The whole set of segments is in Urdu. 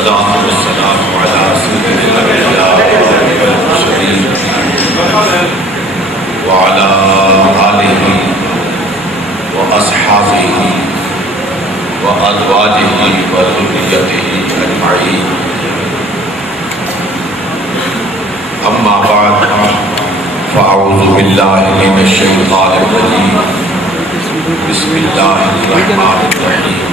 والصلاة والسلام على سيد الأنبياء والمرسلين وعلى آله وأصحابه وأزواجه وذريته أجمعين. أما بعد فأعوذ بالله من الشيطان الرجيم. بسم الله الرحمن الرحيم.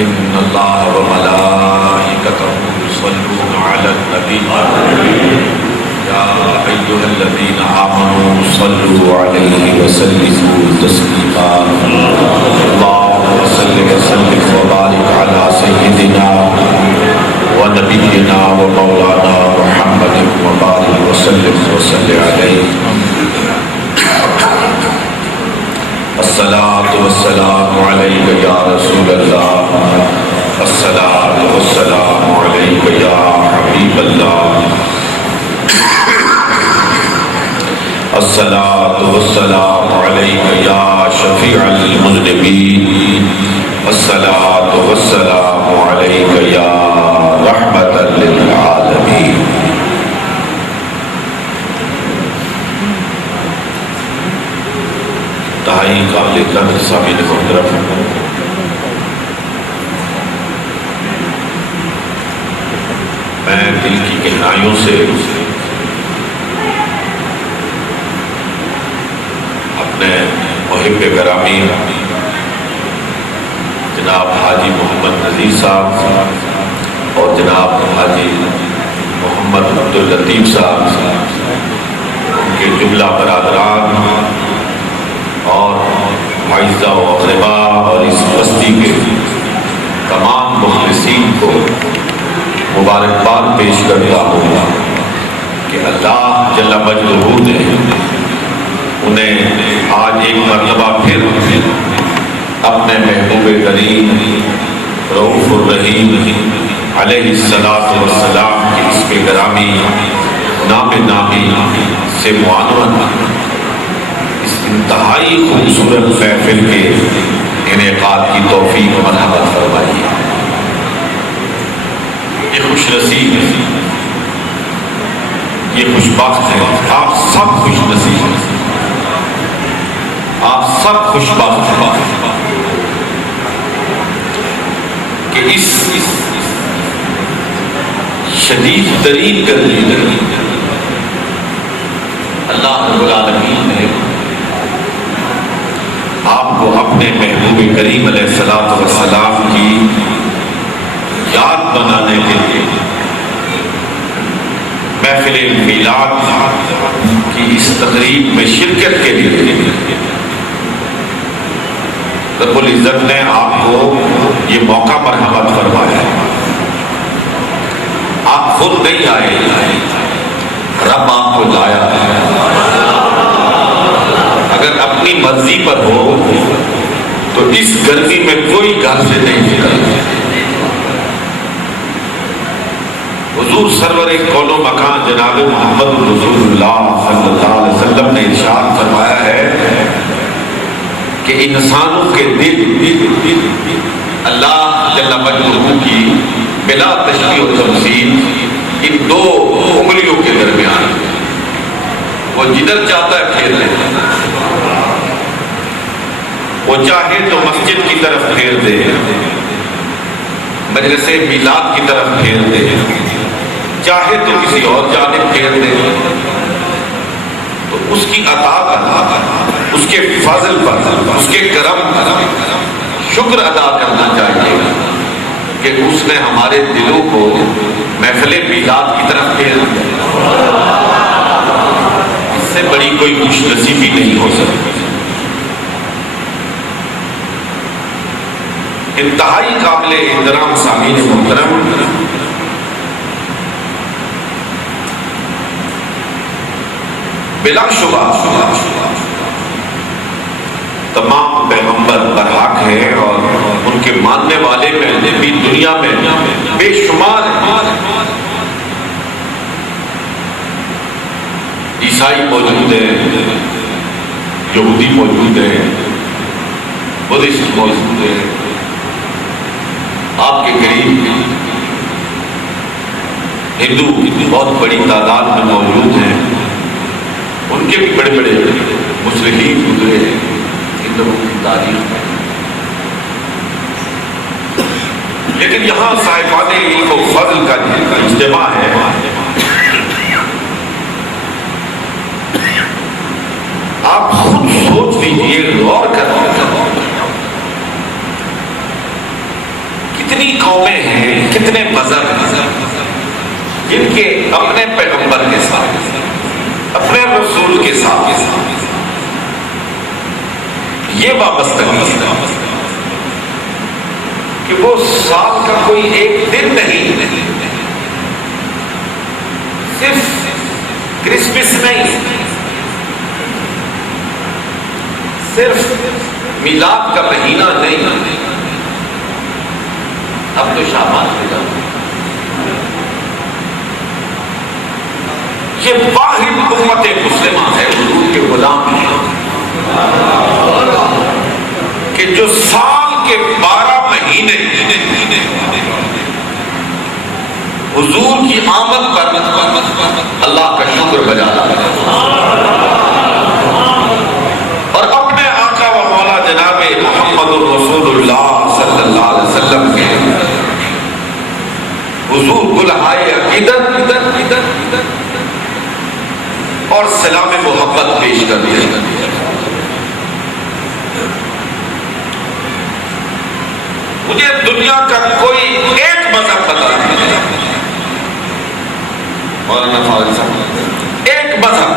إن الله وملائكته يصلون على النبي يا أيها الذين آمنوا صلوا عليه وسلموا تسليما. اللهم صل وسلم وبارك على سيدنا ونبينا ومولانا محمد وبارك وسلم عليه. الصلاة والسلام عليك يا رسول الله. الصلاة والسلام عليك يا حبيب الله. الصلاة والسلام عليك يا شفيع المذنبين. الصلاة والسلام عليك يا رحمة للعالمين. انتہائی قابل قدر سامعین محترم، میں دل کی گہرائیوں سے اپنے محب گرامی جناب حاجی محمد نذیر صاحب اور جناب حاجی محمد عبداللطیف صاحب ان کے جملہ برادران اور معزہ و اقربا اور اس بستی کے تمام مخلصین کو مبارکباد پیش کرتا ہوں کہ اللہ جل مجدہ نے انہیں آج ایک مرتبہ پھر اپنے محبوب کریم رؤوف الرحیم علیہ الصلاۃ والسلام کی اس کے گرامی نام نامی سے معاون اس انتہائی خوبصورت محفل کے انعقاد کی توفیق مرحمت فرمائی. یہ خوش نصیب ہے، یہ خوش بخت ہے، آپ سب خوش نصیب ہیں، آپ سب خوش بخت ہیں کہ اس شدید ترین گرمی میں اللہ رب العالمین نے آپ کو اپنے محبوب کریم علیہ الصلوۃ والسلام کی یاد بنانے کے لیے محفل میلاد کی اس تقریب میں شرکت کے لیے رب العزت نے آپ کو یہ موقع مرحمت فرمایا ہے. آپ خود نہیں آئے، رب آپ کو لایا ہے. اگر اپنی مرضی پر ہو تو اس گرمی میں کوئی گھر سے نہیں نکلتا. حضور سرور کون و مکان جناب محمد رسول اللہ صلی اللہ علیہ وسلم نے ارشاد فرمایا ہے کہ انسانوں کے دل اللہ جل مجدہ کی بلا تشبیہ و تمثیل ان دو انگلیوں کے درمیان، وہ جدھر چاہتا ہے پھیر لیتا ہے. وہ چاہے تو مسجد کی طرف پھیر دے، مجلس میلاد کی طرف پھیر دے، چاہے تو کسی اور جانب پھیر دے. تو اس کی عطا پر، اس کے فضل پر، اس کے کرم پر شکر ادا کرنا چاہیے کہ اس نے ہمارے دلوں کو محفل میلاد کی طرف پھیر دیا. اس سے بڑی کوئی خوش نصیبی نہیں ہو سکتی. انتہائی قابل احترام سامعین محترم، بلا شبہ تمام پیغمبر برحق ہیں اور ان کے ماننے والے میں بھی دنیا میں بے شمار ہیں. عیسائی موجود ہیں، یہودی موجود ہیں، بدھسٹ موجود ہیں، آپ کے قریب ہندو بہت بڑی تعداد میں موجود ہیں، ان کے بھی بڑے بڑے مصلحین گزرے ہیں ان لوگوں کی تاریخ میں، لیکن یہاں صاحبان علم و فضل کا اجتماع ہے۔ آپ خود سوچ لیجیے، غور کر کتنی قومیں ہیں، کتنے مذہب جن کے اپنے پیغمبر کے ساتھ، اپنے رسول کے ساتھ یہ وابستگی کہ وہ سال کا کوئی ایک دن نہیں، صرف کرسمس نہیں، صرف میلاد کا مہینہ نہیں، اب تو شعبان ہو جاتا، یہ واحد امت مسلمہ ہے حضور کے غلام ہیں کہ جو سال کے 12 مہینے حضور کی آمد پر اللہ کا شکر بجا لاتا اور اپنے آقا و مولا جناب محمد الرسول اللہ صلی اللہ علیہ وسلم کے حضور گلہائے عقیدت اور سلام محبت پیش کر دیا۔ مجھے دنیا کا کوئی ایک مذہب بتا مولانا فاضل صاحب، ایک مذہب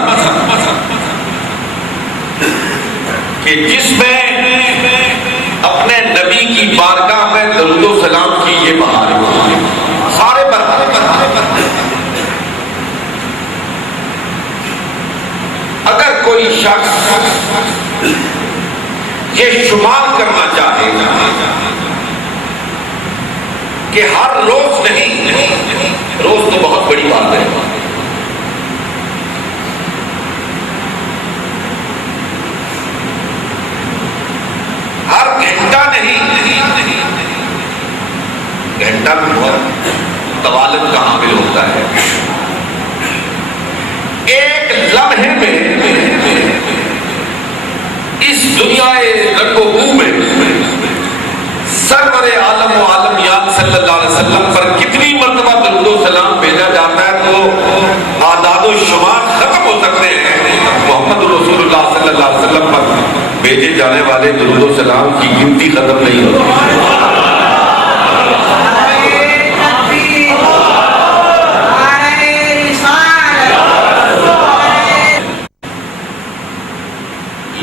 کہ جس میں اپنے نبی کی بارگاہ میں درود و سلام کی یہ بہار ہے، سارے اگر کوئی شخص یہ شمار کرنا چاہے کہ ہر روز نہیں، روز تو بہت بڑی بات ہے، ہر گھنٹہ نہیں، گھنٹہ بھی بہت طوالت کا حامل ہوتا ہے، ایک لمحے میں اس دنیا رنگ و بو میں سرور عالم و عالمیات صلی اللہ علیہ وسلم پر کتنی مرتبہ درود و سلام بھیجا جاتا ہے تو اعداد و شمار ختم ہو سکتے ہیں۔ محمد رسول اللہ صلی اللہ علیہ وسلم پر بھیجے جانے والے درود و سلام کی گنتی ختم نہیں ہوتی۔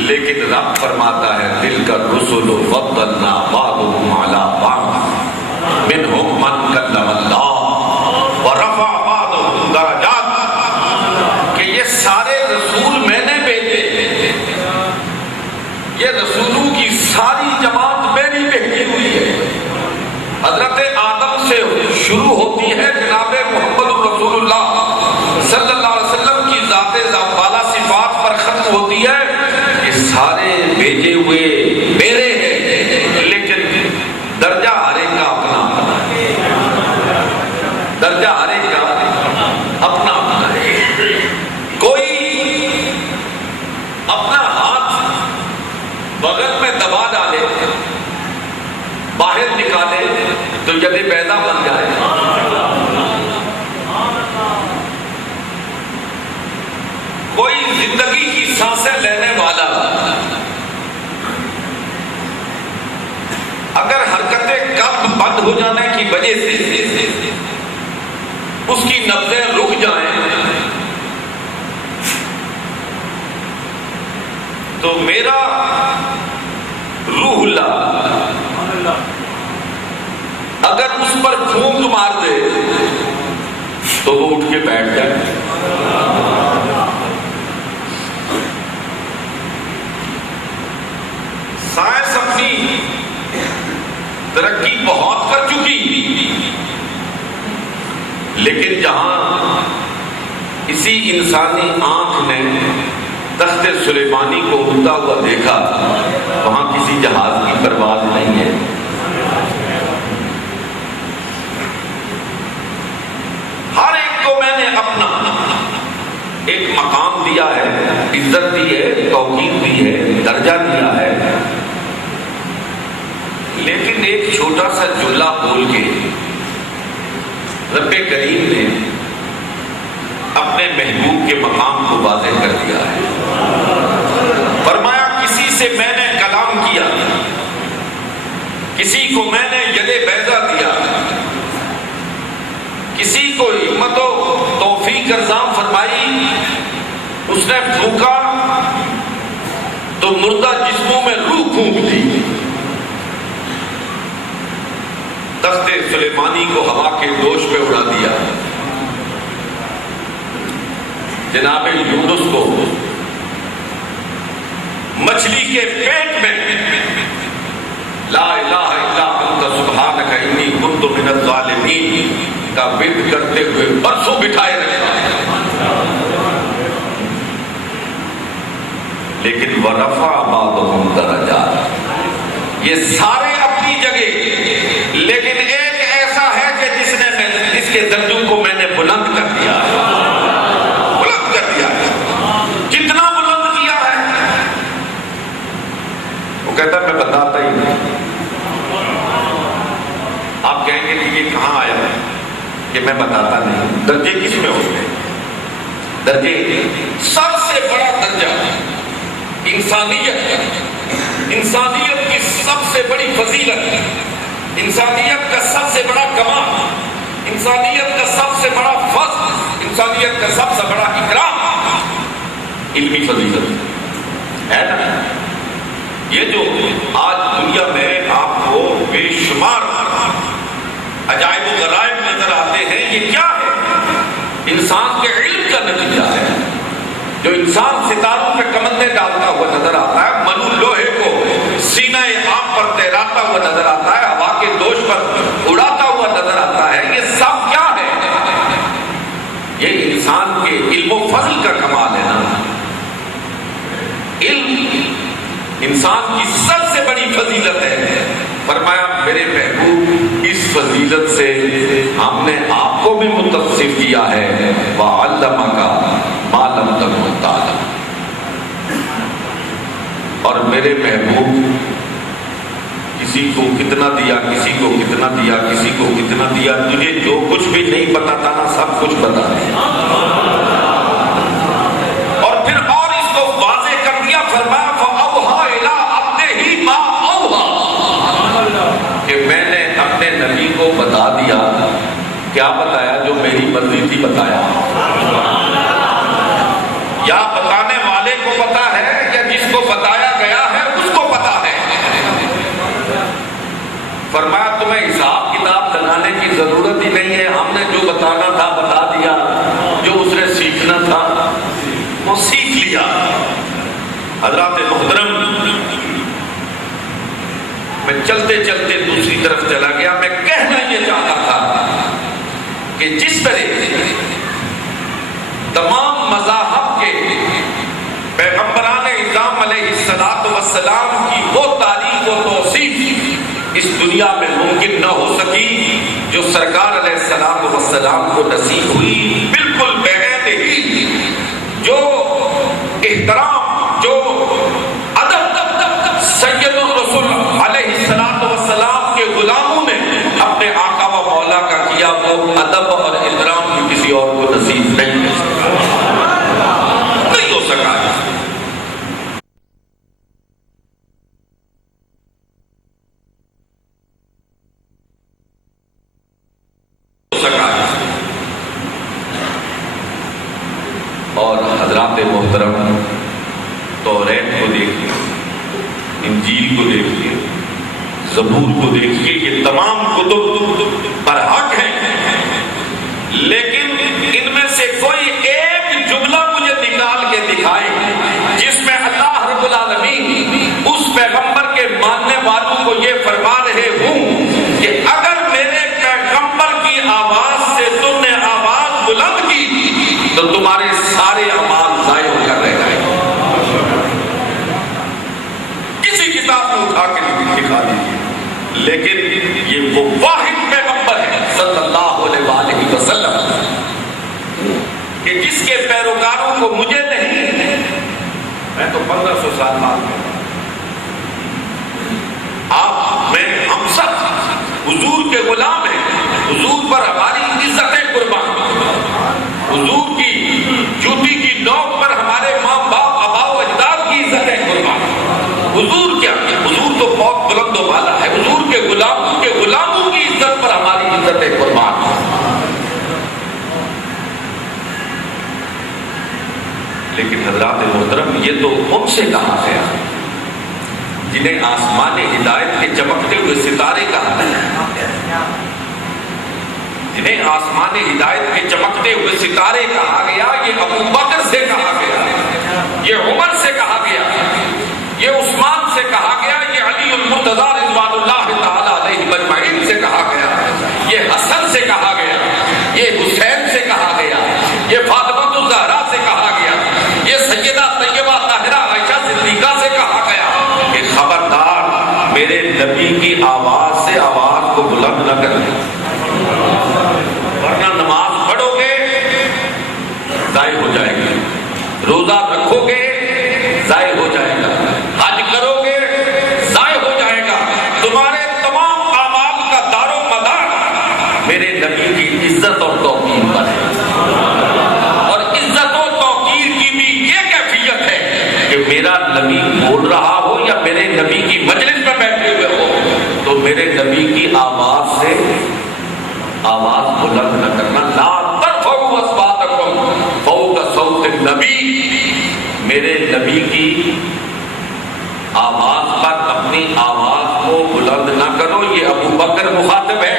لیکن رب فرماتا ہے دل کا رسول فضلنا بعضهم على بعض منهم من کلم اللہ ورفع بعضهم درجات، کہ یہ سارے رسول میں نے بھیجے، یہ رسولوں کی ساری جماعت میری بھیجی ہوئی ہے۔ حضرت آدم سے شروع ہوتی ہے جناب محمد رسول اللہ صلی اللہ علیہ وسلم کی ذات بالا صفات پر ختم ہوتی ہے، سارے بھیجے ہوئے میرے ہیں، لیکن درجہ ہر ایک کا اپنا اپنا ہے، درجہ ہر ایک کا اپنا اپنا ہے۔ کوئی اپنا ہاتھ بغل میں دبا ڈالے، باہر نکالے تو ید بیضا بن جائے، کوئی زندگی کی سانسیں لینے والا اگر حرکتیں قلب بند ہو جانے کی وجہ سے اس کی نبضیں رک جائیں تو میرا روح اللہ اگر اس پر پھونک مار دے تو وہ اٹھ کے بیٹھ جائے۔ سائنس اپنی ترقی بہت کر چکی، لیکن جہاں اسی انسانی آنکھ نے تخت سلیمانی کو اڑتا ہوا دیکھا وہاں کسی جہاز کی پرواز نہیں ہے، ایک مقام دیا ہے، عزت دی ہے، توقیر دی ہے، درجہ دیا ہے، لیکن ایک چھوٹا سا جملہ بول کے رب کریم نے اپنے محبوب کے مقام کو واضح کر دیا ہے۔ فرمایا کسی سے میں نے کلام کیا، کسی کو میں نے ید بیضا دیا، کسی کو ہمت و توفیق ارزاں فرمائی، اس نے پھونکا تو مردہ جسموں میں روح پھونک دی، تخت سلیمانی کو ہوا کے دوش پہ اڑا دیا، جناب یونس کو مچھلی کے پیٹ میں لا الہ الا انت سبحانک انی کنت من الظالمین کا ورد کرتے ہوئے برسوں بٹھائے رکھا، لیکن وَرَفَعَ بَعْضُهُمْ دَرَجَاتٍ، یہ سارے اپنی جگہ، لیکن ایک ایسا ہے کہ جس کے درجوں کو میں نے بلند کر دیا، بلند کر دیا۔ کتنا بلند کیا ہے؟ وہ کہتا ہے میں بتاتا ہی نہیں۔ آپ کہیں گے کہ یہ کہاں آیا ہے کہ میں بتاتا نہیں؟ درجے کس میں ہوتے ہیں؟ درجے سب سے بڑا درجہ انسانیت، انسانیت کی سب سے بڑی فضیلت، انسانیت کا سب سے بڑا کمال، انسانیت کا سب سے بڑا فضل، انسانیت کا سب سے بڑا اکرام علمی فضیلت ہے نا۔ یہ جو آج دنیا میں آپ کو بے شمار عجائب و غرائب نظر آتے ہیں، یہ کیا ہے؟ انسان کے علم کا نتیجہ ہے۔ جو انسان ستاروں پہ کمندیں ڈالتا ہوا نظر آتا ہے، منو لوہے کو سینہ عام پر تیراتا ہوا نظر آتا ہے، ہوا کے دوش پر اڑاتا ہوا نظر آتا ہے، یہ سب کیا ہے؟ یہ انسان کے علم و فضل کا کمال ہے نا۔ علم انسان کی سب سے بڑی فضیلت ہے۔ فرمایا میرے محبوب اس فضیلت سے ہم نے آپ کو بھی متصف کیا ہے، وَعَلَّمَكَ مَا لَمْ تَكُن تَعْلَمُ، اور میرے محبوب کسی کو کتنا دیا، کسی کو کتنا دیا، کسی کو کتنا دیا، تجھے جو کچھ بھی نہیں پتا تھا نا سب کچھ بتا دیا، اور پھر اور اس کو واضح کر دیا۔ فرمایا فَأَوْحَىٰ إِلَىٰ عَبْدِهِ مَا أَوْحَىٰ، کہ میں نے اپنے نبی کو بتا دیا۔ کیا بتایا؟ جو میری مرضی تھی بتایا۔ یا بتانے والے کو پتا ہے یا جس کو بتایا گیا ہے اس کو پتا ہے۔ فرمایا تمہیں حساب کتاب لگانے کی ضرورت ہی نہیں ہے، ہم نے جو بتانا تھا بتا دیا، جو اس نے سیکھنا تھا وہ سیکھ لیا۔ حضرات محترم، میں چلتے چلتے دوسری طرف چلا گیا۔ میں کہنا یہ چاہتا تھا کہ جس طرح تمام مذاہب کے پیغمبران اعظام علیہ السلام کی وہ تاریخ و توصیف اس دنیا میں ممکن نہ ہو سکی جو سرکار علیہ السلام کو نصیب ہوئی، بالکل بغیر ہی جو احترام، جو ادب سید الرسول علیہ السلام کے غلاموں نے اپنے آقا و مولا کا کیا، وہ ادب اور احترام بھی کسی اور کو نصیب نہیں ہو سکا۔ اور حضرات محترم، توریت کو دیکھیے، انجیل کو دیکھیے، زبور کو دیکھیے، یہ تمام کتب پر حق ہیں، لیکن ان میں سے کوئی ایک جملہ مجھے نکال کے دکھائے جس میں اللہ رب العالمین اس پیغمبر کے ماننے والوں کو یہ فرما رہے ہوں کہ اگر میرے پیغمبر کی آواز سے تم نے آواز بلند کی تو تمہارے سارے اعمال ضائع ہو کر رہ جائیں۔ کسی کتاب کو اٹھا کے دکھا دیجیے، لیکن یہ وہ واحد پیغمبر ہے صلی اللہ علیہ وسلم کہ جس کے پیروکاروں کو مجھے نہیں، میں تو 1500 سال بعد میں، آپ میں ہم سب حضور کے غلام ہیں، حضور پر ہماری عزتیں قربان، حضور کی جوتی کی نوک پر ہمارے ماں باپ آبا و اجداد کی عزتیں قربان۔ حضور کیا، حضور تو بہت بلند و بالا ہے، حضور کے غلاموں کی عزت پر ہماری عزتیں قربان۔ لیکن حضرات محترم، یہ تو ان سے کہا گیا جنہیں آسمان ہدایت کے چمکتے ہوئے ستارے کہا گیا، جنہیں آسمان ہدایت کے چمکتے ہوئے ستارے کہا گیا، یہ ابو بکر سے کہا گیا، یہ عمر سے کہا گیا، یہ عثمان سے کہا گیا، یہ علی المرتضی رضوان اللہ تعالی علیہ اجمعین سے کہا گیا، یہ حسن سے کہا گیا، یہ حسین سے کہا گیا، یہ فاطمہ الزہرا سے کہا گیا، یہ سیدہ طیبہ طاہرہ عائشہ صدیقہ سے کہا گیا کہ خبردار میرے نبی کی آواز سے آواز کو بلند نہ کرنا، ورنہ نماز پڑھو گے ضائع ہو جائے گی، روزہ رکھو گے ضائع ہو جائے گا، حج کرو گے ضائع ہو جائے گا، تمہارے تمام اعمال کا دار و مدار میرے نبی کی عزت اور توقیر پر ہے۔ اور عزت و توقیر کی بھی یہ کیفیت ہے کہ میرا نبی بول رہا ہو یا میرے نبی کی مجلس میں بیٹھے ہوئے ہو تو میرے نبی کی آواز سے آواز بلند نہ کرنا، لا ترفعوا اصواتکم فوق صوت النبی، میرے نبی کی آواز پر اپنی آواز کو بلند نہ کرو۔ یہ ابو بکر مخاطب ہے،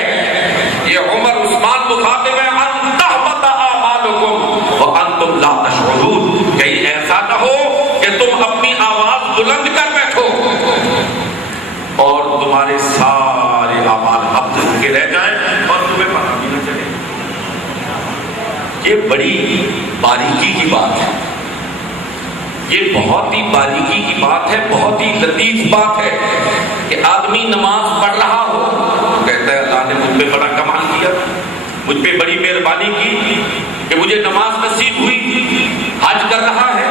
یہ عمر عثمان مخاطب ہے، ان تحبط اعمالکم وانتم لا تشعرون، کہیں ایسا نہ ہو کہ تم اپنی آواز بلند کر بیٹھو اور تمہارے سارے اعمال حبس کے رہ جائیں اور تمہیں پتہ بھی نہ چلے۔ یہ بڑی باریکی کی بات ہے، یہ بہت ہی باریکی کی بات ہے، بہت ہی لطیف بات ہے کہ آدمی نماز پڑھ رہا ہو، کہتا ہے اللہ نے مجھ پہ بڑا کمال کیا، مجھ پہ بڑی مہربانی کی کہ مجھے نماز نصیب ہوئی، حج کر رہا ہے،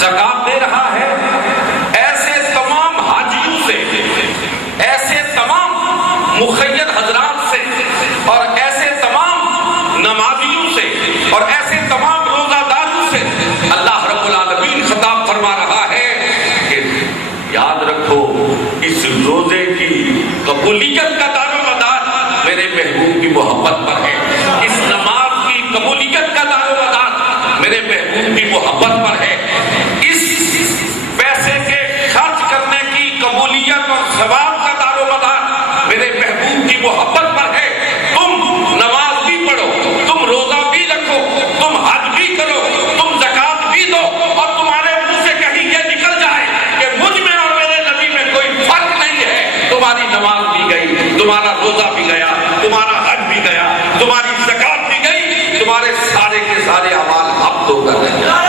زکات دے رہا ہے۔ ایسے تمام حاجیوں سے، ایسے تمام مخیر حضرات سے اور ایسے تمام نمازیوں سے اور ایسے تمام روزہ داروں سے اللہ رب العالمین خطاب فرما رہا ہے کہ یاد رکھو اس روزے کی قبولیت کا دار و مدار میرے محبوب کی محبت پر ہے، اس نماز کی قبولیت کا دار و مدار میرے محبوب کی محبت پر ہے، اس پیسے کے خرچ کرنے کی قبولیت اور ثواب کا دار و مدار میرے محبوب کی محبت پر ہے۔ تم نماز بھی پڑھو، تم روزہ بھی رکھو، تم حج بھی کرو، تم زکات بھی دو، اور تمہارے منہ سے کہیں یہ نکل جائے کہ مجھ میں اور میرے نبی میں کوئی فرق نہیں ہے، تمہاری نماز بھی گئی، تمہارا روزہ بھی گیا، تمہارا حج بھی گیا، تمہاری زکات بھی گئی، تمہارے سارے کے سارے اعمال اب تو کر رہے ہیں۔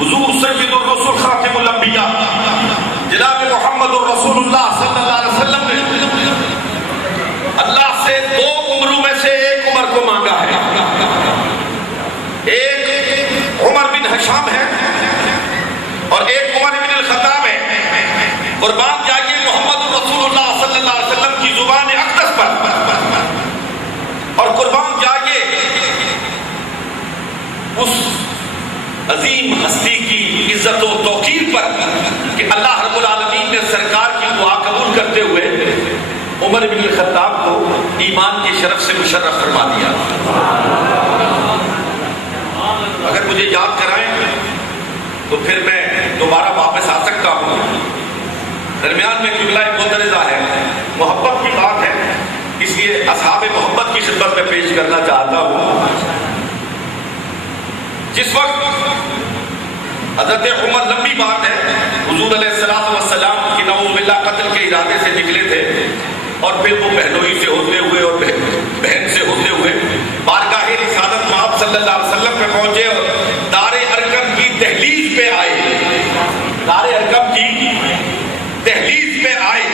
حضور سید الرسول خاتم الانبیاء جناب محمد الرسول اللہ صلی اللہ علیہ وسلم نے اللہ سے دو عمروں میں سے ایک عمر کو مانگا ہے، ایک عمر بن ہشام ہے اور ایک عمر بن الخطاب ہے۔ قربان جائیے محمد الرسول اللہ صلی اللہ علیہ وسلم کی زبان اقدس پر، اور قربان جائیے اس عظیم ہستی کی عزت و توقیر پر کہ اللہ رب العالمین نے سرکار کی دعا قبول کرتے ہوئے عمر بن الخطاب کو ایمان کی شرف سے مشرف فرما دیا۔ اگر مجھے یاد کرائیں تو پھر میں دوبارہ واپس آ سکتا ہوں، درمیان میں قبلہ مندرجہ ہے، محبت کی بات ہے، اس لیے اصحاب محبت کی خدمت میں پیش کرنا چاہتا ہوں۔ جس وقت حضرت عمر، لمبی بات ہے، حضور علیہ السلام کی نعوذ باللہ قتل کے ارادے سے نکلے تھے اور پھر وہ بہنوئی سے ہوتے ہوئے اور بہن سے ہوتے ہوئے بارگاہ رسالت آپ صلی اللہ علیہ وسلم پہ پہنچے اور دار ارقم کی دہلیز پہ آئے، دار ارقم کی دہلیز پہ آئے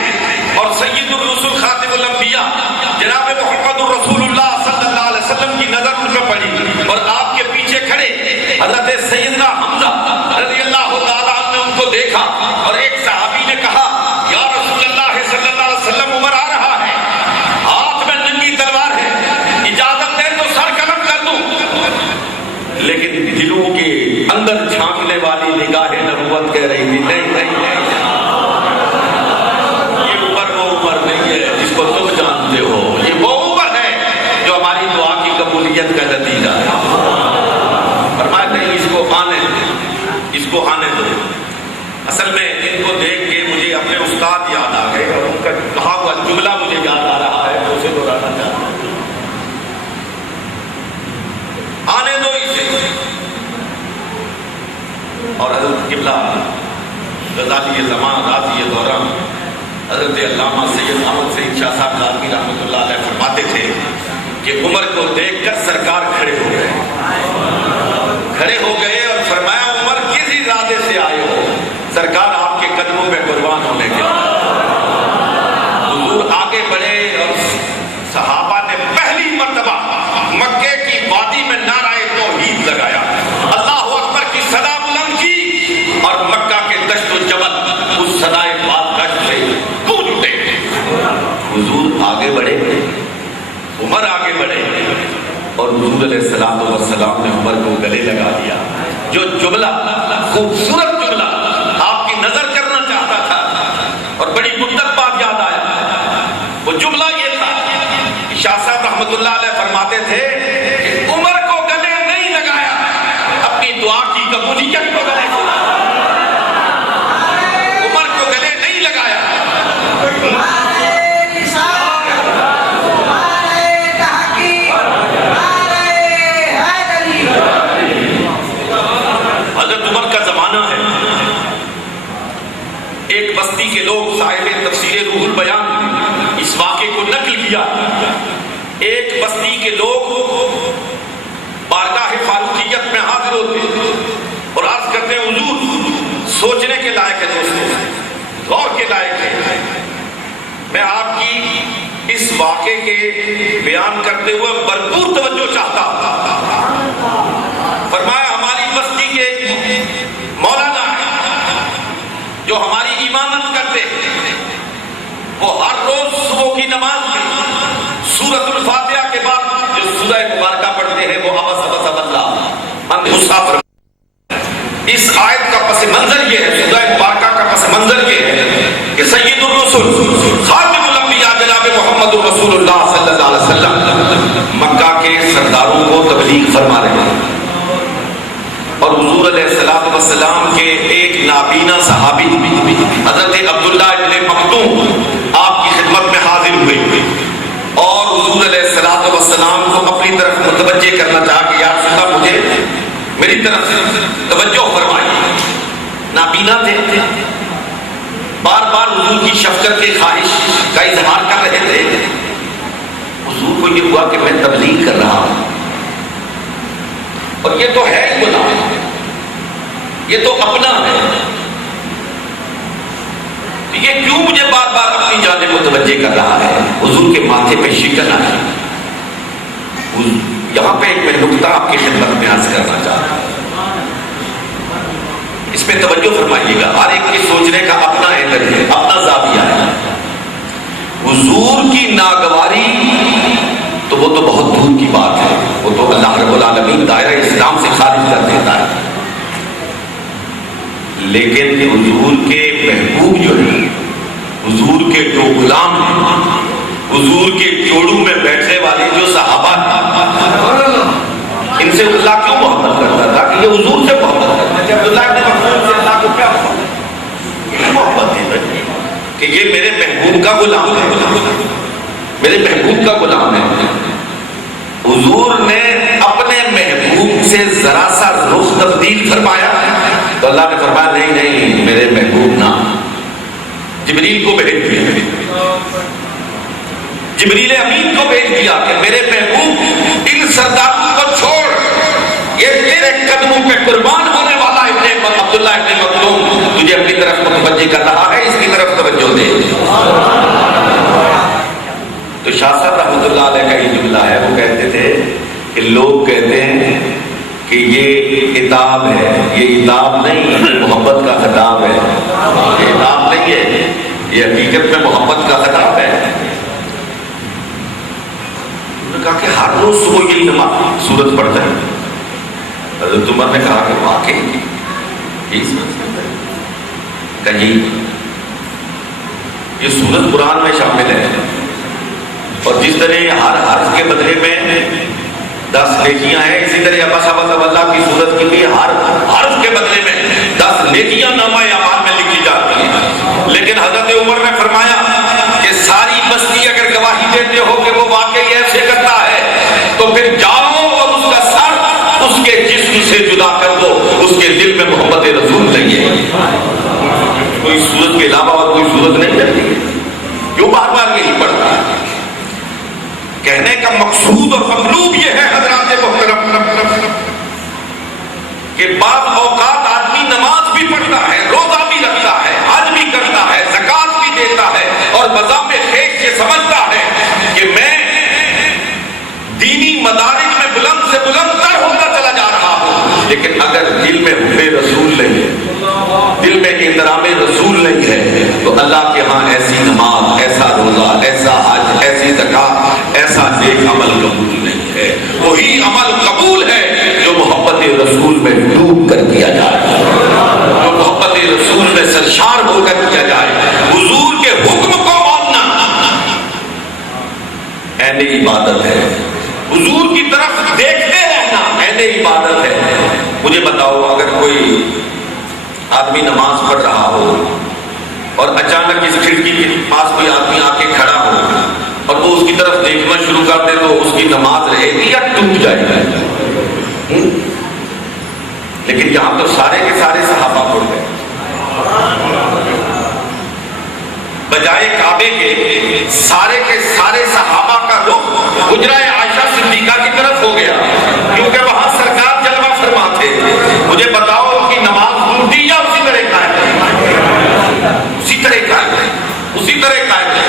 اور سید الرسول خاتم الانبیاء جناب محمد الرسول اللہ صلی اللہ علیہ وسلم کی نظر ان پہ پڑی اور آپ کے پیچھے کھڑے حضرت سیدنا حمزہ رضی اللہ تعالیٰ عنہ نے ان کو دیکھا اور ایک صحابی نے کہا یا رسول اللہ صلی اللہ علیہ وسلم عمر آ رہا ہے، ہاتھ میں ننگی تلوار ہے، اجازت دیں تو سر قلم کر دوں، لیکن دلوں کے اندر جھانکنے والی نگاہ نبوت کہہ رہی تھی نہیں نہیں نہیں، یہ عمر وہ عمر نہیں ہے جس کو تم جانتے ہو، یہ وہ عمر ہے جو ہماری دعا کی قبولیت کا نتیجہ ہے۔ فرمایا نہیں، اس کو آنے دو، اس کو آنے دو۔ اصل میں ان کو دیکھ کے مجھے اپنے استاد یاد آ گئے اور ان کا کہا ہوا جملہ مجھے یاد آ رہا ہے، اسے دہرانا چاہتا ہوں۔ آنے دو اسے۔ اور حضرت قبلہ غزالی زمان راضی دوران حضرت علامہ سید احمد سعید شاہ صاحب کاظمی رحمۃ اللہ علیہ فرماتے تھے کہ عمر کو دیکھ کر سرکار کھڑے ہو گئے اور فرمایا عمر کس ارادے سے آئے ہو؟ سرکار آپ کے قدموں پہ قربان ہونے کے لیے۔ حضور آگے بڑھے اور صحابہ نے پہلی مرتبہ مکے کی وادی میں نعرہ توحید لگایا، اللہ اکبر کی صدا بلند کی اور مکہ کے دشت و جبل اس صدائے باد گشت سے گونج اٹھے۔ حضور آگے بڑھے، عمر آگے بڑھے اور حضور علیہ السلام نے عمر کو گلے لگا دیا۔ جو جملہ، خوبصورت جملہ آپ کی نظر کرنا چاہتا تھا اور بڑی مدت بعد یاد آیا، وہ جملہ یہ تھا کہ شاہ صاحب رحمۃ اللہ علیہ فرماتے تھے کہ عمر کو گلے نہیں لگایا، اپنی دعا کی قبولیت کو گلے لگایا، عمر کو گلے نہیں لگایا۔ حضرت عمر کا زمانہ ہے، ایک بستی کے لوگ صاحب تفسیر روح البیان اس واقعے کو نقل کیا۔ ایک بستی کے لوگ بارگاہ فاروقیت میں حاضر ہوتے اور عرض کرتے ہیں حضور سوچنے کے لائق ہے، دوستوں غور کے لائق ہے، میں آپ کی اس واقعے کے بیان کرتے ہوئے بھرپور توجہ چاہتا ہوں۔ فرمایا ہماری بستی کے مولانا جو ہماری امامت کرتے وہ ہر روز صبح کی نماز میں سورۃ الفاتحہ کے بعد جو سورہ مبارکہ پڑھتے ہیں وہ ابس ابس اللہ من مسافر۔ اس آیت کا پس منظر یہ ہے، سورہ مبارکہ کا پس منظر یہ ہے کہ سید الرسول خاتم الانبیاء جناب محمد رسول اللہ صلی اللہ علیہ وسلم مکہ کے سرداروں کو تبلیغ فرما رہے ہیں اور حضور علیہ السلام کے ایک نابینا صحابی حضرت عبداللہ ابن مکتوم آپ کی خدمت میں حاضر ہوئے اور حضور علیہ السلام کو اپنی طرف متوجہ کرنا چاہا کہ یا رسول اللہ مجھے میری طرف سے توجہ فرمائیے۔ نابینا تھے، بار بار حضور کی شفقت کے خواہش کا اظہار کر رہے تھے۔ حضور کو یہ ہوا کہ میں تبلیغ کر رہا ہوں اور یہ تو ہے غلام، یہ تو اپنا ہے، یہ کیوں مجھے بار بار اپنی جانب متوجہ کر رہا ہے؟ حضور کے ماتھے پہ شکن آئی۔ یہاں پہ ایک میں نکتہ آپ کی خدمت میں عرض کرنا چاہتا ہوں، اس پہ توجہ فرمائیے گا۔ ہر ایک کے سوچنے کا اپنا اینگل ہے، اپنا زاویہ ہے۔ حضور کی ناگواری تو وہ تو بہت دور کی بات ہے، وہ تو اللہ رب العالمین دائرہ اسلام سے خارج کر دیتا ہے، لیکن حضور کے محبوب جو ہے، حضور کے جو غلام ہیں، حضور کے جوڑوں میں بیٹھنے والے جو صحابہ ہیں، ان سے اللہ کیوں محبت کرتا تھا؟ کہ یہ حضور سے محبت کرتا ہے۔ جب اللہ نے محبوب سے اللہ کو کیا محبت دی کہ یہ میرے محبوب کا غلام ہے، میرے محبوب کا غلام ہے۔ حضور نے اپنے محبوب سے ذرا سا رخ تبدیل فرمایا تو اللہ نے فرمایا نہیں نہیں میرے محبوب نہ، جبریل کو بھیج دیا، جبریل امین کو بھیج دیا کہ میرے محبوب ان سرداروں کو چھوڑ، یہ تیرے قدموں پہ قربان ہونے والا عبداللہ ابن مکتوم تجھے اپنی طرف متوجہ کر رہا ہے، اس کی طرف توجہ دے۔ تو شاہ صاحب رحمۃ اللہ علیہ کا یہ جملہ ہے، وہ کہتے تھے کہ لوگ کہتے ہیں کہ یہ عتاب ہے، یہ عتاب نہیں، یہ محبت کا خطاب ہے، یہ عتاب نہیں ہے، یہ حقیقت میں محبت کا خطاب ہے۔ انہوں نے کہا کہ ہر روز صبح یہی نماز سورت پڑھتا ہے۔ حضرت عمر نے کہا کہ واقعی یہی سورت پڑھتا ہے، کہیں یہ سورت قرآن میں شامل ہے، اور جس طرح ہر حرف کے بدلے میں 10 نیکیاں ہیں، اسی طرح اللہ کی صورت کی بھی ہر حرف کے بدلے میں 10 نیکیاں نامہ اعمال میں لکھی جاتی ہیں۔ لیکن حضرت عمر نے فرمایا کہ ساری بستی اگر گواہی دیتے ہو کہ وہ واقعی ایسے کرتا ہے تو پھر جاؤ اور اس کا سر اس کے جسم سے جدا کر دو، اس کے دل میں محبت رسول نہیں ہے، کوئی صورت کے علاوہ اور کوئی صورت نہیں ہے، کیوں بار بار یہی پڑھتا ہے؟ کہنے کا مقصود اور مطلوب یہ ہے حضرات محترم کہ بعض اوقات آدمی نماز بھی پڑھتا ہے، روزہ بھی رکھتا ہے، حج بھی کرتا ہے، زکوٰۃ بھی دیتا ہے، اور بذام خیش یہ سمجھتا ہے کہ میں دینی مدارج میں بلند سے بلند تر ہوتا چلا جا رہا ہوں، لیکن اگر دل میں حب رسول نہیں ہے، دل میں احترام رسول نہیں ہے، تو اللہ کے ہاں ایسی نماز، ایسا روزہ، ایسا حج، ایسی زکوٰۃ، ایسا نیک عمل قبول نہیں ہے۔ وہی عمل قبول ہے جو محبت رسول میں ڈوب کر کیا جائے، جو محبت رسول میں سرشار ہو کر کیا جائے۔ حضور کے حکم کو ماننا عین عبادت ہے، حضور کی طرف دیکھتے رہنا عین عبادت ہے۔ مجھے بتاؤ، اگر کوئی آدمی نماز پڑھ رہا ہو اور اچانک اس کھڑکی کے پاس کوئی آدمی آ کے کھڑا ہو اور وہ اس کی طرف دیکھنا شروع کر دے تو اس کی نماز رہے گی یا ٹوٹ جائے گی؟ لیکن یہاں تو سارے کے سارے صحابہ پڑھ گئے، بجائے کعبے کے سارے کے سارے صحابہ کا رخ حجرہ عائشہ صدیقہ کی طرف ہو گیا، کیونکہ وہاں سرکار جلوہ فرما تھے۔ مجھے بتاؤ ان کی نماز ٹوٹی یا اسی طرح قائم ہے؟ اسی طرح قائم ہے، اسی طرح قائم ہے۔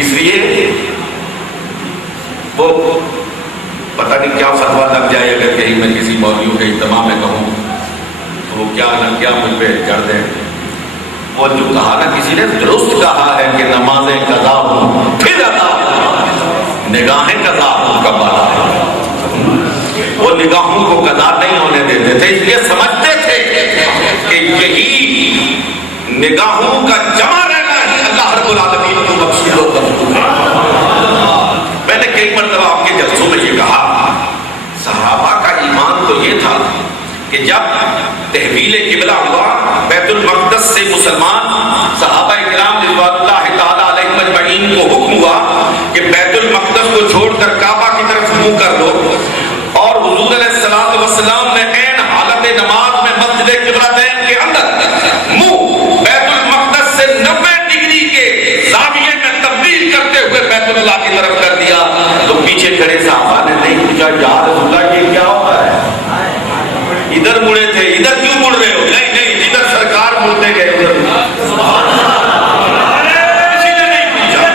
اس لیے وہ پتہ نہیں کیا فتویٰ لگ جائے اگر کہیں میں کسی مولوی کے اجتماع میں کہوں تو وہ کیا نہ کیا مجھ پہ چڑھ دیں۔ وہ جو کہا نا کسی نے درست کہا ہے کہ نمازیں قضا ہوں پھر ادا ہوں، نگاہیں قضا ہوں کا بالا ہے۔ وہ نگاہوں کو قضا نہیں ہونے دیتے تھے، اس لیے سمجھتے تھے کہ یہی نگاہوں کا جمع رہنا ہی اللہ رب العالمین کو مقصود و مطلوب ہے۔ میں نے کئی مرتبہ آپ کے جلسوں میں یہ کہا، صحابہ کا ایمان تو یہ تھا کہ جب تحویل قبلہ ہوا، بیت المقدس سے مسلمان صحابہ کرام رضوان اللہ تعالی علیہم اجمعین کو حکم ہوا کہ بیت المقدس کو چھوڑ کر کعبہ کی طرف منہ کر لو، اور حضور علیہ الصلوۃ والسلام نے عین حالت نماز میں مسجد قبلتین کے اندر منہ بیت المقدس سے 90 ڈگری کے زاویے میں تبدیل کرتے ہوئے بیت اللہ کی طرف کر دیا۔ تو پیچھے کھڑے صحابہ نے نہیں پوچھا یا رسول اللہ یہ کیا ہوتا ہے؟ ادھر مڑے تھے، ادھر کیوں مڑ رہے ہو؟ نہیں نہیں، ادھر سرکار مڑتے گئے، ادھر کسی نے نہیں پوچھا۔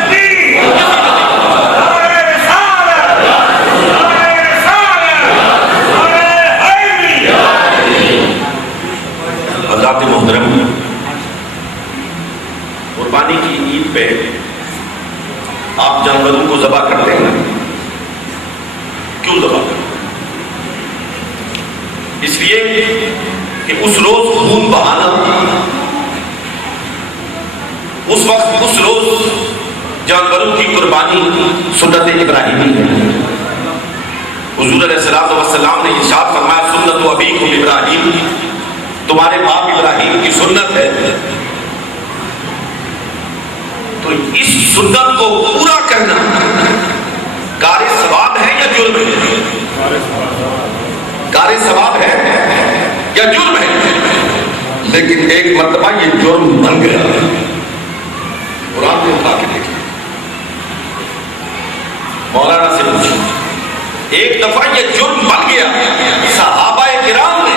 حضرات محترم، قربانی کی عید پہ آپ جانوروں کو ذبح کرتے ہیں، کیوں ذبح کرتے ہیں؟ اس لیے کہ اس روز خون بہانا، اس وقت اس روز جانوروں کی قربانی سنت ابراہیمی ہے۔ حضور علیہ الصلوۃ والسلام نے ارشاد فرمایا سنت ابیکم ابراہیم، تمہارے باپ ابراہیم کی سنت ہے۔ تو اس سنت کو پورا کرنا کار ثواب ہے یا جرم ہے؟ کار ثواب ہے یا جرم ہے؟ لیکن ایک مرتبہ یہ جرم بن گیا، قرآن کو اٹھا کے دیکھیں، مولانا سے پوچھیں، ایک دفعہ یہ جرم بن گیا۔ صحابہ کرام نے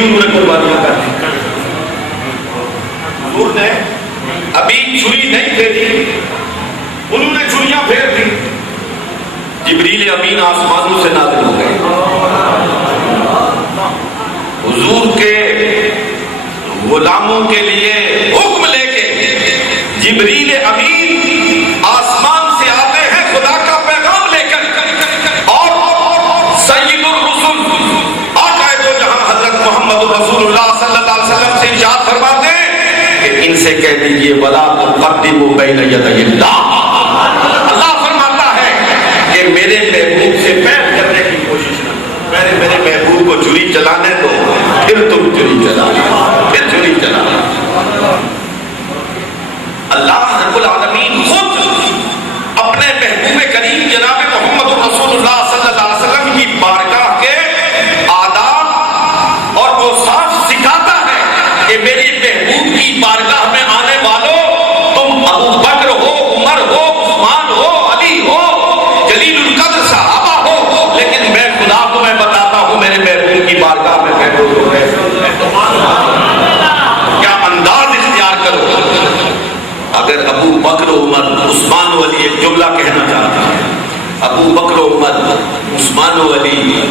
تھی انہوں نے قربانیاں کر دی. حضور نے ابھی چھری نہیں پھیری، انہوں نے چھریاں پھیر دی. جبریل امین آسمانوں سے نازل ہو گئے. حضور کے غلاموں کے لیے حکم لے کے جبریل امین آسمان سے آتے ہیں خدا کا پیغام لے کر، اور سید الرسل آقا دو جہاں حضرت محمد رسول اللہ صلی اللہ علیہ وسلم سے ارشاد فرماتے ہیں کہ ان سے کہہ دیجئے وَلَا تُقَدِّمُوا بَيْنَ يَدَيِ اللَّهِ. اللہ فرماتا ہے کہ میرے محبوب سے پیر کرنے کی کوشش نہ کرو. میرے محبوب کو چھری چلانے دو، پھر تم چھری چلانا، پھر چھری چلانا. اللہ رب العالمین خود اپنے محبوب کریم جناب محمد رسول اللہ صلی اللہ علیہ وسلم کی بارگاہ کے آداب اور اوصاف سکھاتا ہے کہ میری محبوب کی بارگاہ میں آنے والوں، تم ابو بکر ہو، عمر ہو، عثمان ہو، علی ہو، جلیل القدر صحابہ ہو، لیکن میں خدا کو میں بتاتا ہوں میرے محبوب کی بارگاہ میں بیٹھو تو کیا انداز اختیار کرو. اگر ابو بکر عمر عثمان و علی ایک جملہ کہنا چاہتا ہے، ابو بکر عمر عثمان و علی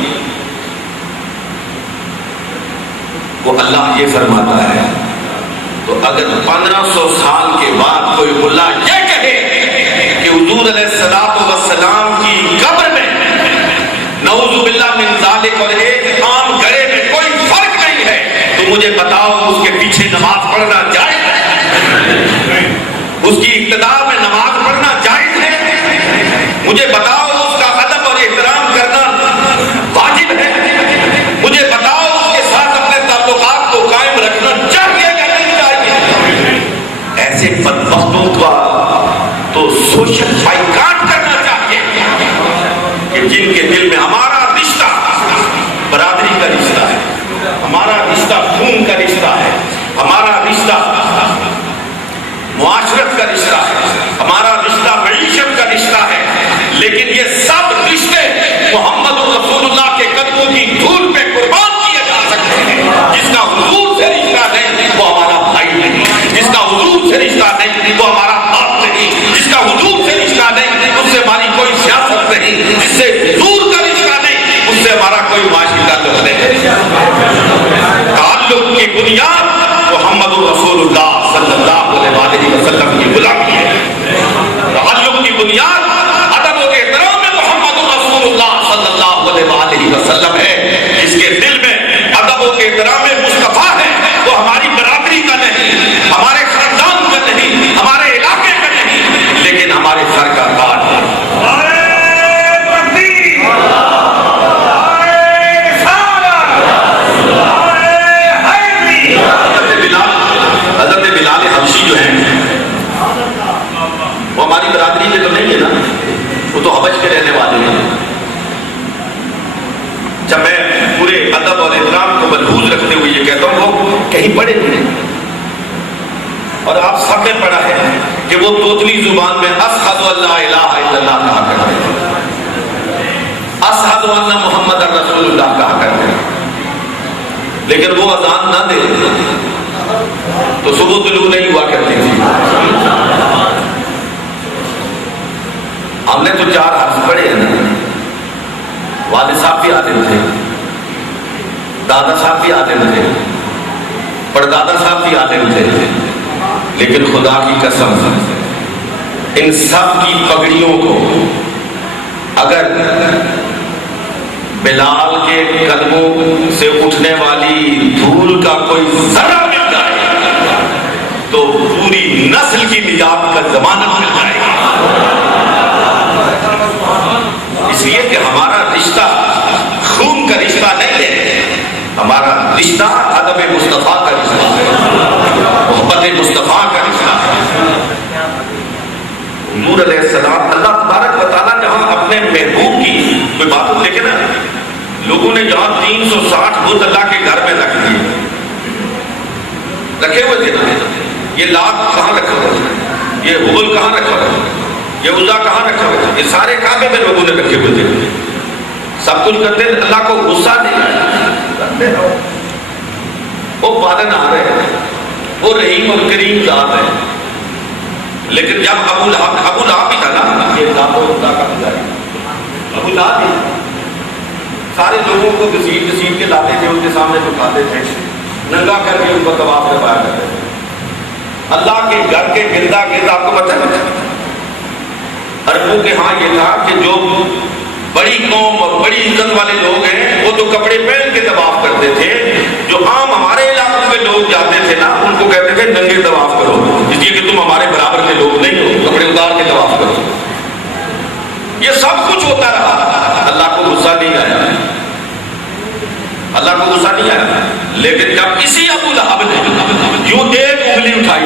کو اللہ یہ فرماتا ہے، تو اگر 1500 سال کے بعد کوئی ملا یہ کہے کہ حضور علیہ السلام کی قبر میں نعوذ باللہ من ذالک اور ایک عام گڑھے میں کوئی فرق نہیں ہے، تو مجھے بتاؤ اس کے پیچھے نماز پڑھنا جائز ہے؟ اس کی ابتدا میں نماز پڑھنا جائز ہے؟ مجھے بتاؤ اس کا ادب اور احترام کرنا واجب ہے؟ مجھے بتاؤ اس کے ساتھ اپنے تعلقات کو قائم رکھنا چاہیے یا نہیں چاہیے؟ ایسے بدبختوں کا تو سوشل بائیکاٹ کرنا چاہیے کہ جن کے دل میں ہمارا رشتہ برادری کا رشتہ ہے، ہمارا رشتہ خون کا رشتہ ہے، ہمارا رشتہ معاشرت کا رشتہ ہے، ہمارا رشتہ معیشت کا رشتہ ہے، لیکن یہ سب رشتے محمد رسول اللہ کے قدموں کی دھول پہ قربان کیے جا سکتے ہیں. جس کا حضور سے رشتہ نہیں وہ ہمارا بھائی نہیں، جس کا حضور سے رشتہ نہیں وہ ہمارا باپ نہیں، جس کا حضور سے رشتہ نہیں اس سے ہماری کوئی سیاست نہیں، جس سے حضور کا رشتہ نہیں اس سے ہمارا کوئی معاشی تعلق نہیں. تعلق کی بنیاد محمد رسول اللہ صلی اللہ علیہ وسلم کی غلامی ہے. تعلق کی بنیاد ادب و احترام محمد رسول اللہ صلی اللہ علیہ وسلم ہے. جس کے دل میں ادب و احترام مصطفیٰ ہے وہ ہماری برادری کا نہیں، ہمارے خاندان کا نہیں، ہمارے علاقے کا نہیں، لیکن ہمارے سر کا تاج ہے. حضرت بلال حبشی جو ہیں وہ ہماری برادری کے تو نہیں ہے نا، وہ تو حبش کے رہنے والے ہیں. جب میں پورے ادب اور احترام کو ملحوظ رکھتے ہوئے یہ کہتا ہوں وہ کہیں پڑھے ہوئے اور آپ سب نے پڑھا ہے کہ وہ توتلی زبان میں اشہد ان لا الہ الا اللہ کہا کرتے ہیں، اشہد ان محمد رسول اللہ کہا کرتے ہیں. لیکن وہ اذان نہ دے تو صبح طلوع نہیں ہوا کرتی تھی. ہم نے تو 4 حرف پڑھے ہیں نا. والد صاحب بھی عالم تھے، دادا صاحب بھی عالم تھے، پردادا صاحب بھی عالم تھے، لیکن خدا کی قسم ان سب کی پگڑیوں کو اگر بلال کے قدموں سے اٹھنے والی دھول کا کوئی ذرہ مل جائے تو پوری نسل کی نجات کا ضمانت مل جائے گی. اس لیے کہ ہمارا رشتہ خون کا رشتہ نہیں ہے، ہمارا رشتہ ادب مصطفیٰ کا رشتہ ہے، محبت مصطفیٰ کا رشتہ ہے. حضور علیہ السلام اللہ تبارک و تعالیٰ جہاں اپنے محبوب کی کوئی بات ہو، لیکن لوگوں نے جہاں 360 بت اللہ کے گھر میں رکھ دیے، رکھے ہوئے تھے نا. یہ لات کہاں رکھا ہوا تھا، یہ حبل کہاں رکھا ہوا تھا، یہ عزا کہاں رکھا ہوا تھا، یہ سارے کعبے میں لوگوں نے رکھے ہوئے تھے. سب کچھ کرتے اللہ کو غصہ نہیں. فوراً آ رہے ہیں، وہ رحیم اور کریم ذات ہے. لیکن جب ابو لہب بھی تھا نا، یہ ذات خدا کا پجاری ابو لہب ہی سارے لوگوں کو گھسیٹ کے لاتے تھے، ان کے سامنے جھکاتے تھے، ننگا کر کے ان کو طواف کروایا کرتے تھے. اللہ کے گھر کے گردا گرد آپ کو پتہ ہے عربوں کے ہاں یہ تھا کہ جو بڑی قوم اور بڑی عزت والے لوگ ہیں وہ تو کپڑے پہن کے طواف کرتے تھے. جو عام ہمارے علاقوں میں لوگ جاتے تھے نا، ان کو کہتے تھے ننگے طواف کرو، اس لیے کہ تم ہمارے برابر کے لوگ نہیں ہو، کپڑے اتار کے طواف کرو. یہ سب کچھ ہوتا رہا، اللہ کو غصہ نہیں آیا، اللہ کو غصہ نہیں آیا. لیکن جب اسی ابو لہب نے یوں ایک انگلی اٹھائی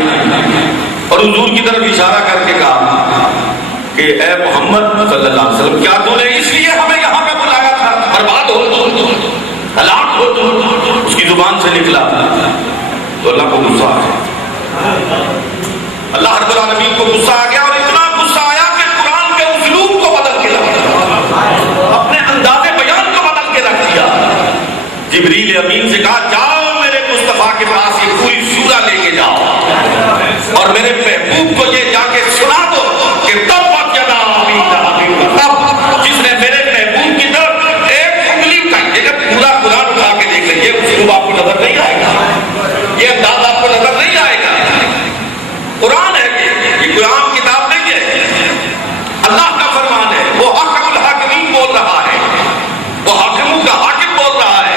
اور حضور کی طرف اشارہ کر کے کہا کہ اے محمد صلی اللہ علیہ وسلم، کیا تو نے اس لیے ہمیں یہاں پہ بلایا تھا؟ برباد ہو، ہلاک ہو. اس کی زبان سے نکلا تو اللہ کو غصہ آ گیا. اللہ رب العالمین کو غصہ آ گیا، اور اتنا غصہ آیا کہ قرآن کے اسلوب کو بدل کے رکھ دیا، اپنے انداز بیان کو بدل کے رکھ دیا. جبریل امین سے کہا جاؤ میرے مصطفیٰ کے پاس یہ پوری سورہ لے کے جاؤ اور میرے محبوب کو یہ جا کے سنا دو کہ تب وقت جدا تب جس نے میرے محبوب کی طرف ایک انگلی اٹھائی. لیکن پورا قرآن اٹھا کے دیکھ لیں، یہ اسلوب آپ کو نظر نہیں آئے گا، یہ انداز آپ کو نظر نہیں آئے گا. قرآن ہے یہ کوئی عام کتاب نہیں ہے، اللہ کا فرمان ہے. وہ حکم الحاکمین بول رہا ہے، وہ حاکموں کا حاکم بول رہا ہے،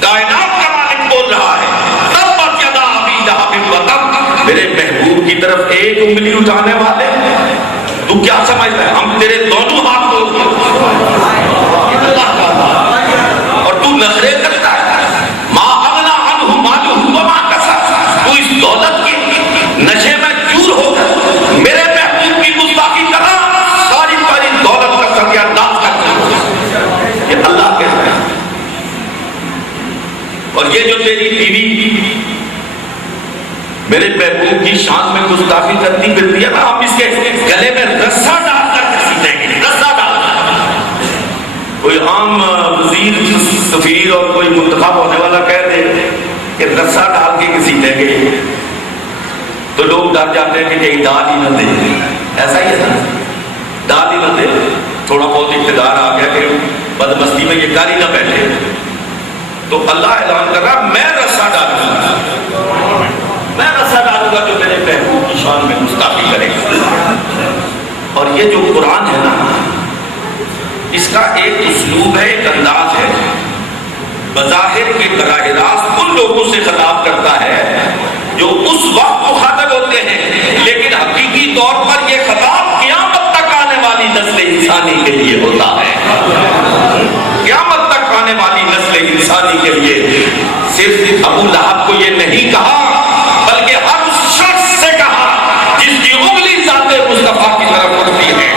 کائنات کا مالک بول رہا ہے. تبت یدا ابی لہب وتب، میرے محبوب کی طرف ایک انگلی اٹھانے والے تو کیا سمجھتا ہے ہم تیرے دونوں ہاتھ کو اور تو نخرے کرتا ہے. ما اغنی عنہ مالہ وما کسب، تو اس دولت کے نشے میں چور ہو کر میرے محبوب کی گستاخی کرا، ساری ساری دولت کا ستیہ ناش کر. یہ اللہ کہتا ہے. اور یہ جو تیری بیوی میرے محبوب کی شان میں گستاخی کرتی پھرتی ہے نا، ہم اس کے گلے میں رسا ڈال کر کسی دیں گے، رسا ڈال کر. کوئی عام وزیر سفیر اور کوئی منتخب ہونے والا کہہ دے کہ رسا ڈال کے کسی دیں گے تو لوگ ڈر جاتے ہیں کہ کہیں ڈال ہی نہ دے. ایسا ہی ہے نا، ڈال ہی نہ دے. تھوڑا بہت اقتدار آ گیا کہ بدمستی میں یہ کر ہی نہ بیٹھے، تو اللہ اعلان کر رہا میں رسا ڈالوں گا، میں رسا ڈالوں گا جو میرے محبوب کی شان میں گستاخی کرے گا. اور یہ جو قرآن ہے نا، اس کا ایک اسلوب ہے، ایک انداز ہے. بظاہر کے براہ راست ان لوگوں سے خطاب کرتا ہے جو اس وقت مخاطب ہوتے ہیں، لیکن حقیقی طور پر یہ خطاب قیامت تک آنے والی نسل انسانی کے لیے ہوتا ہے. قیامت تک آنے والی نسل انسانی کے لیے. صرف ابو لہب کو یہ نہیں کہا، بلکہ ہر اس شخص سے کہا جس کی انگلی ذات مصطفیٰ کی طرف اٹھتی ہے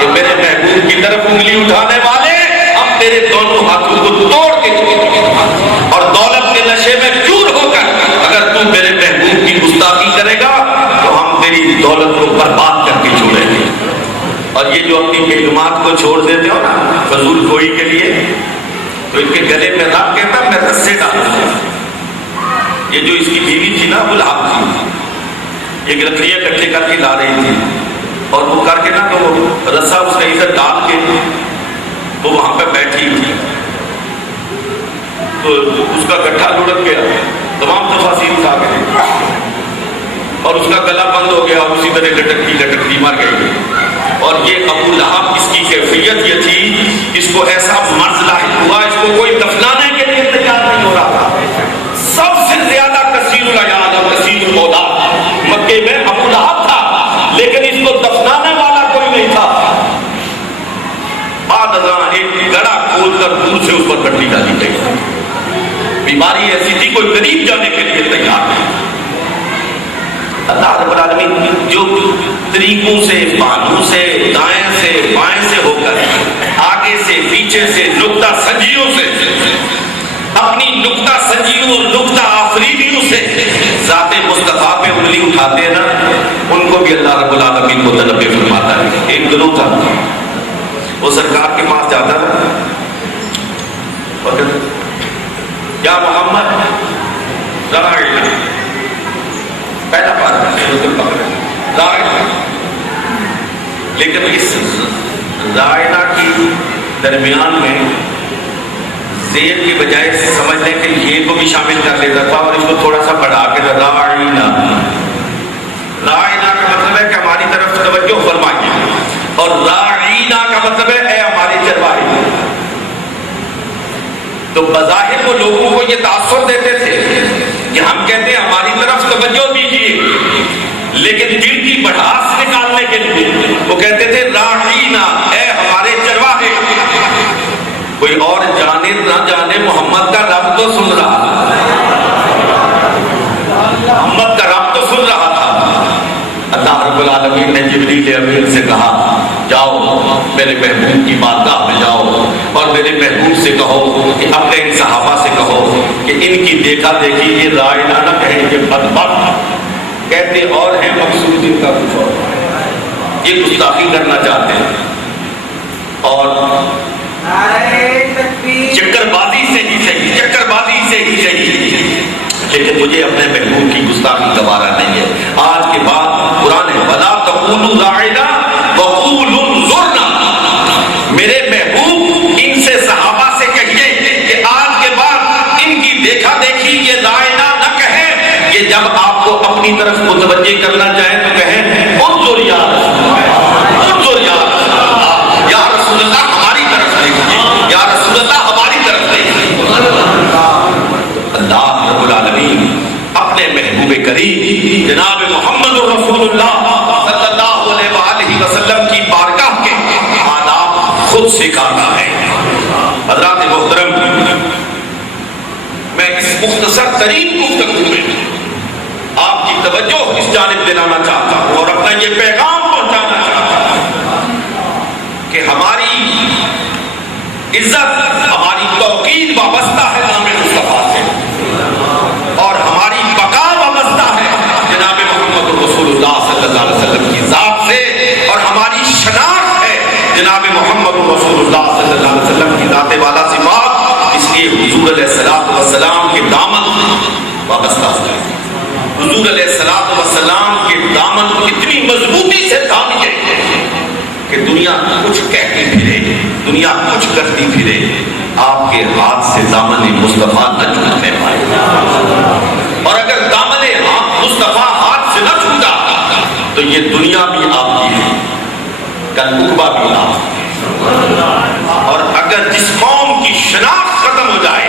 کہ میرے محبوب کی طرف انگلی اٹھانے والے ہم تیرے دونوں ہاتھوں کو توڑ کے اور دولت کے نشے میں چور ہو کر اگر تو میرے محبوب کی گستاخی کرے گا تو ہم تیری دولت کو برباد کر کے چھوڑیں گے. اور یہ جو اپنی بیگمات کو چھوڑ دیتے ہو نا فضول گوئی کے لیے، تو ان کے گلے میں رات کہتا میں رسے ڈالوں گا. یہ جو اس کی بیوی تھی نا وہ لہب تھی، یہ لکڑیاں کٹھے کر کے لا رہی تھی اور وہ کر کے نا تو رسا اس نے ادھر ڈال کے وہ وہاں پہ بیٹھی تھی تو اس کا گٹھا لڑک گیا. تمام تفاصیل اٹھا کے اور اس کا گلا بند ہو گیا اور اسی طرح لٹکتی مر گئی. اور یہ ابو لہب اس کی کیفیت یہ تھی، اس کو ایسا مرض لاحق ہوا، اس کو کوئی دفنانے کے لیے تیار نہیں ہو رہا تھا. سب سے زیادہ کثیر العیال اور کثیر الاولاد مکے میں ابو لہب تھا، لیکن اس کو دفنانے والا کوئی نہیں تھا. بعد ازاں ایک گڑھا کھود کر دور سے اس پر پٹی ڈالی گئی. بیماری ایسی تھی کوئی قریب جانے کے لیے تیار نہیں. اللہ رب العالمین جو طریقوں سے، بانوں سے، دائیں سے، بائیں سے ہو کر آگے سے، پیچھے سے، نکتہ سنجیوں سے، اپنی نکتہ سنجیوں اور نکتہ آفریدیوں سے ذات مصطفیٰ پہ انگلی اٹھاتے ہیں نا، ان کو بھی اللہ رب العالمین متنبع فرماتا ہے. ایک گروہ تھا وہ سرکار کے پاس جاتا ہے، یا محمد لیکن اس رائنا کی درمیان میں زیر کی بجائے سمجھنے کے یہ کو بھی شامل کر لیتا تھا اور اس کو تھوڑا سا بڑھا کے رائنا کا مطلب ہے کہ ہماری طرف توجہ فرمائیے، اور راعینا کا مطلب ہے اے ہمارے چرواہے۔ تو بظاہر وہ لوگوں کو یہ تاثر دیتے تھے کہ ہم کہتے ہیں ہماری طرف توجہ دیجیے، لیکن دل کی بڑھاس نکالنے کے لیے وہ کہتے تھے راعینا، اے ہمارے چرواہے۔ کوئی اور جانے نہ جانے محمد کا رب تو سن رہا تھا، محمد کا رب تو سن رہا تھا۔ اللہ رب العالمین نے جبریل امین سے کہا جاؤ میرے محبوب کی بارگاہ میں جاؤ اور میرے محبوب سے کہو کہ اپنے ان صحابہ سے کہو کہ ان کی دیکھا دیکھی یہ رائے نہ کہیں کہ بدبخت کہتے اور ہیں، مقصود ان کا کچھ اور، یہ گستاخی کرنا چاہتے ہیں اور چکر بازی سے ہی صحیح، چکر بازی سے ہی صحیح، لیکن مجھے اپنے محبوب کی گستاخی گوارا نہیں ہے۔ آج کے بعد قرآن ہے وَلَا تَقُولُوا رَاعِنَا وَقُولُوا انظُرْنَا، میرے محبوب ان سے صحابہ سے کہیے کہ آج کے بعد ان کی دیکھا دیکھی یہ رائنا نہ کہیں، کہ جب آپ کو اپنی طرف متوجہ کرنا چاہیں تو کہیں انظر یا رسول اللہ، انظر یا رسول اللہ، یا رسول اللہ ہماری طرف دیکھیے، یا رسول اللہ ہماری طرف دیکھیے۔ اللہ رب العالمین اپنے محبوب کریم جناب محمد رسول اللہ صلی اللہ علیہ وآلہ وسلم کی بارگاہ کے آداب خود سکھاتا ہے۔ حضرات محترم، میں اس مختصر ترین گفتگو میں آپ کی توجہ اس جانب دلانا چاہتا ہوں اور اپنا یہ پیغام پہنچانا چاہتا ہوں کہ ہماری عزت، ہماری توقیر وابستہ ہے نام مصطفیٰ سے، اور ہماری بقا وابستہ ہے جناب محمد رسول اللہ صلی اللہ علیہ وسلم کی ذات سے، اور ہماری شناخت ہے جناب محمد رسول اللہ صلی اللہ علیہ وسلم کی ذات والا صفات۔ اس لیے حضور علیہ السلام کے دامن وابستہ ہے، حضور علیہ السلام کے دامن کو اتنی مضبوطی سے تھامیے کہ دنیا کچھ کہتی پھرے، دنیا کچھ کرتی پھرے، آپ کے ہاتھ سے دامن مصطفیٰ نہ چھوٹنے پائے، اور اگر دامن مصطفیٰ ہاتھ سے نہ چھوٹا تو یہ دنیا بھی آپ کی ہے، کل عقبہ بھی آپ کی ہے، اور اگر جس قوم کی شناخت ختم ہو جائے،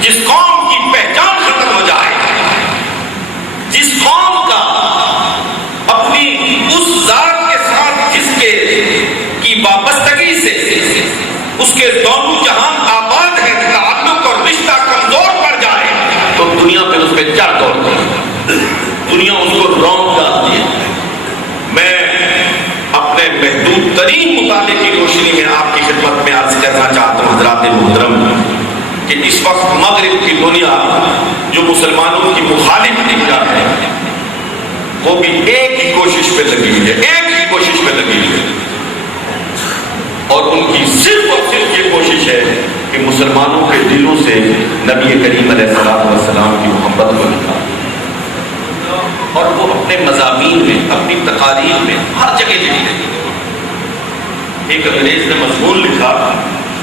جس قوم کی پہچان ختم ہو جائے، جس قوم کا اپنی اس ذات کے ساتھ جس کے کی وابستگی سے اس کے دونوں جہان آباد ہے، تعلق اور رشتہ کمزور پڑ جائے تو دنیا پھر اس پہ چڑھ دوڑتی ہے، دنیا اس کو رونق ڈالتی ہے۔ میں اپنے محدود ترین مطالعے کی روشنی میں آپ کی خدمت میں عرض کرنا چاہتا ہوں حضرات محترم کہ اس وقت مغرب کی دنیا جو مسلمانوں کی مخالف دکھ رہا ہے وہ بھی ایک ہی کوشش پہ لگی ہوئی ہے، ایک ہی کوشش پہ لگی ہوئی ہے، اور ان کی صرف اور صرف یہ کوشش ہے کہ مسلمانوں کے دلوں سے نبی کریم علیہ السلام کی محبت کو نکالیں، اور وہ اپنے مضامین میں، اپنی تقاریر میں ہر جگہ لکھی ہے۔ ایک انگریز نے مضمون لکھا،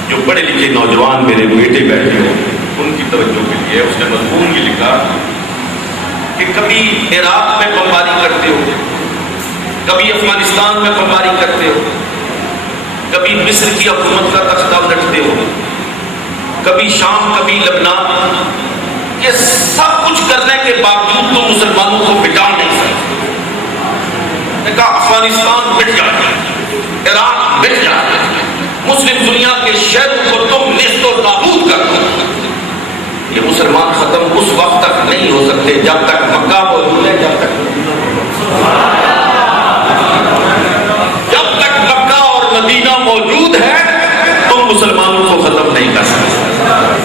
جو پڑھے لکھے نوجوان میرے بیٹے بیٹھے ہو ان کی توجہ کے لیے، اس نے مضمون یہ لکھا کہ کبھی عراق میں بمباری کرتے ہو، کبھی افغانستان میں بمباری کرتے ہو، کبھی مصر کی حکومت کا تختہ الٹتے ہو، کبھی شام، کبھی لبنان، یہ سب کچھ کرنے کے باوجود تو مسلمانوں کو مٹا نہیں سکتے۔ نے کہا افغانستان مٹ جائے، عراق مٹ جائے، مسلم دنیا کے شہروں کو تم نیست و نابود کر دو، یہ مسلمان ختم اس وقت تک نہیں ہو سکتے جب تک مکہ موجود ہے، جب تک مکہ اور مدینہ موجود ہے تم مسلمانوں کو ختم نہیں کر سکتے۔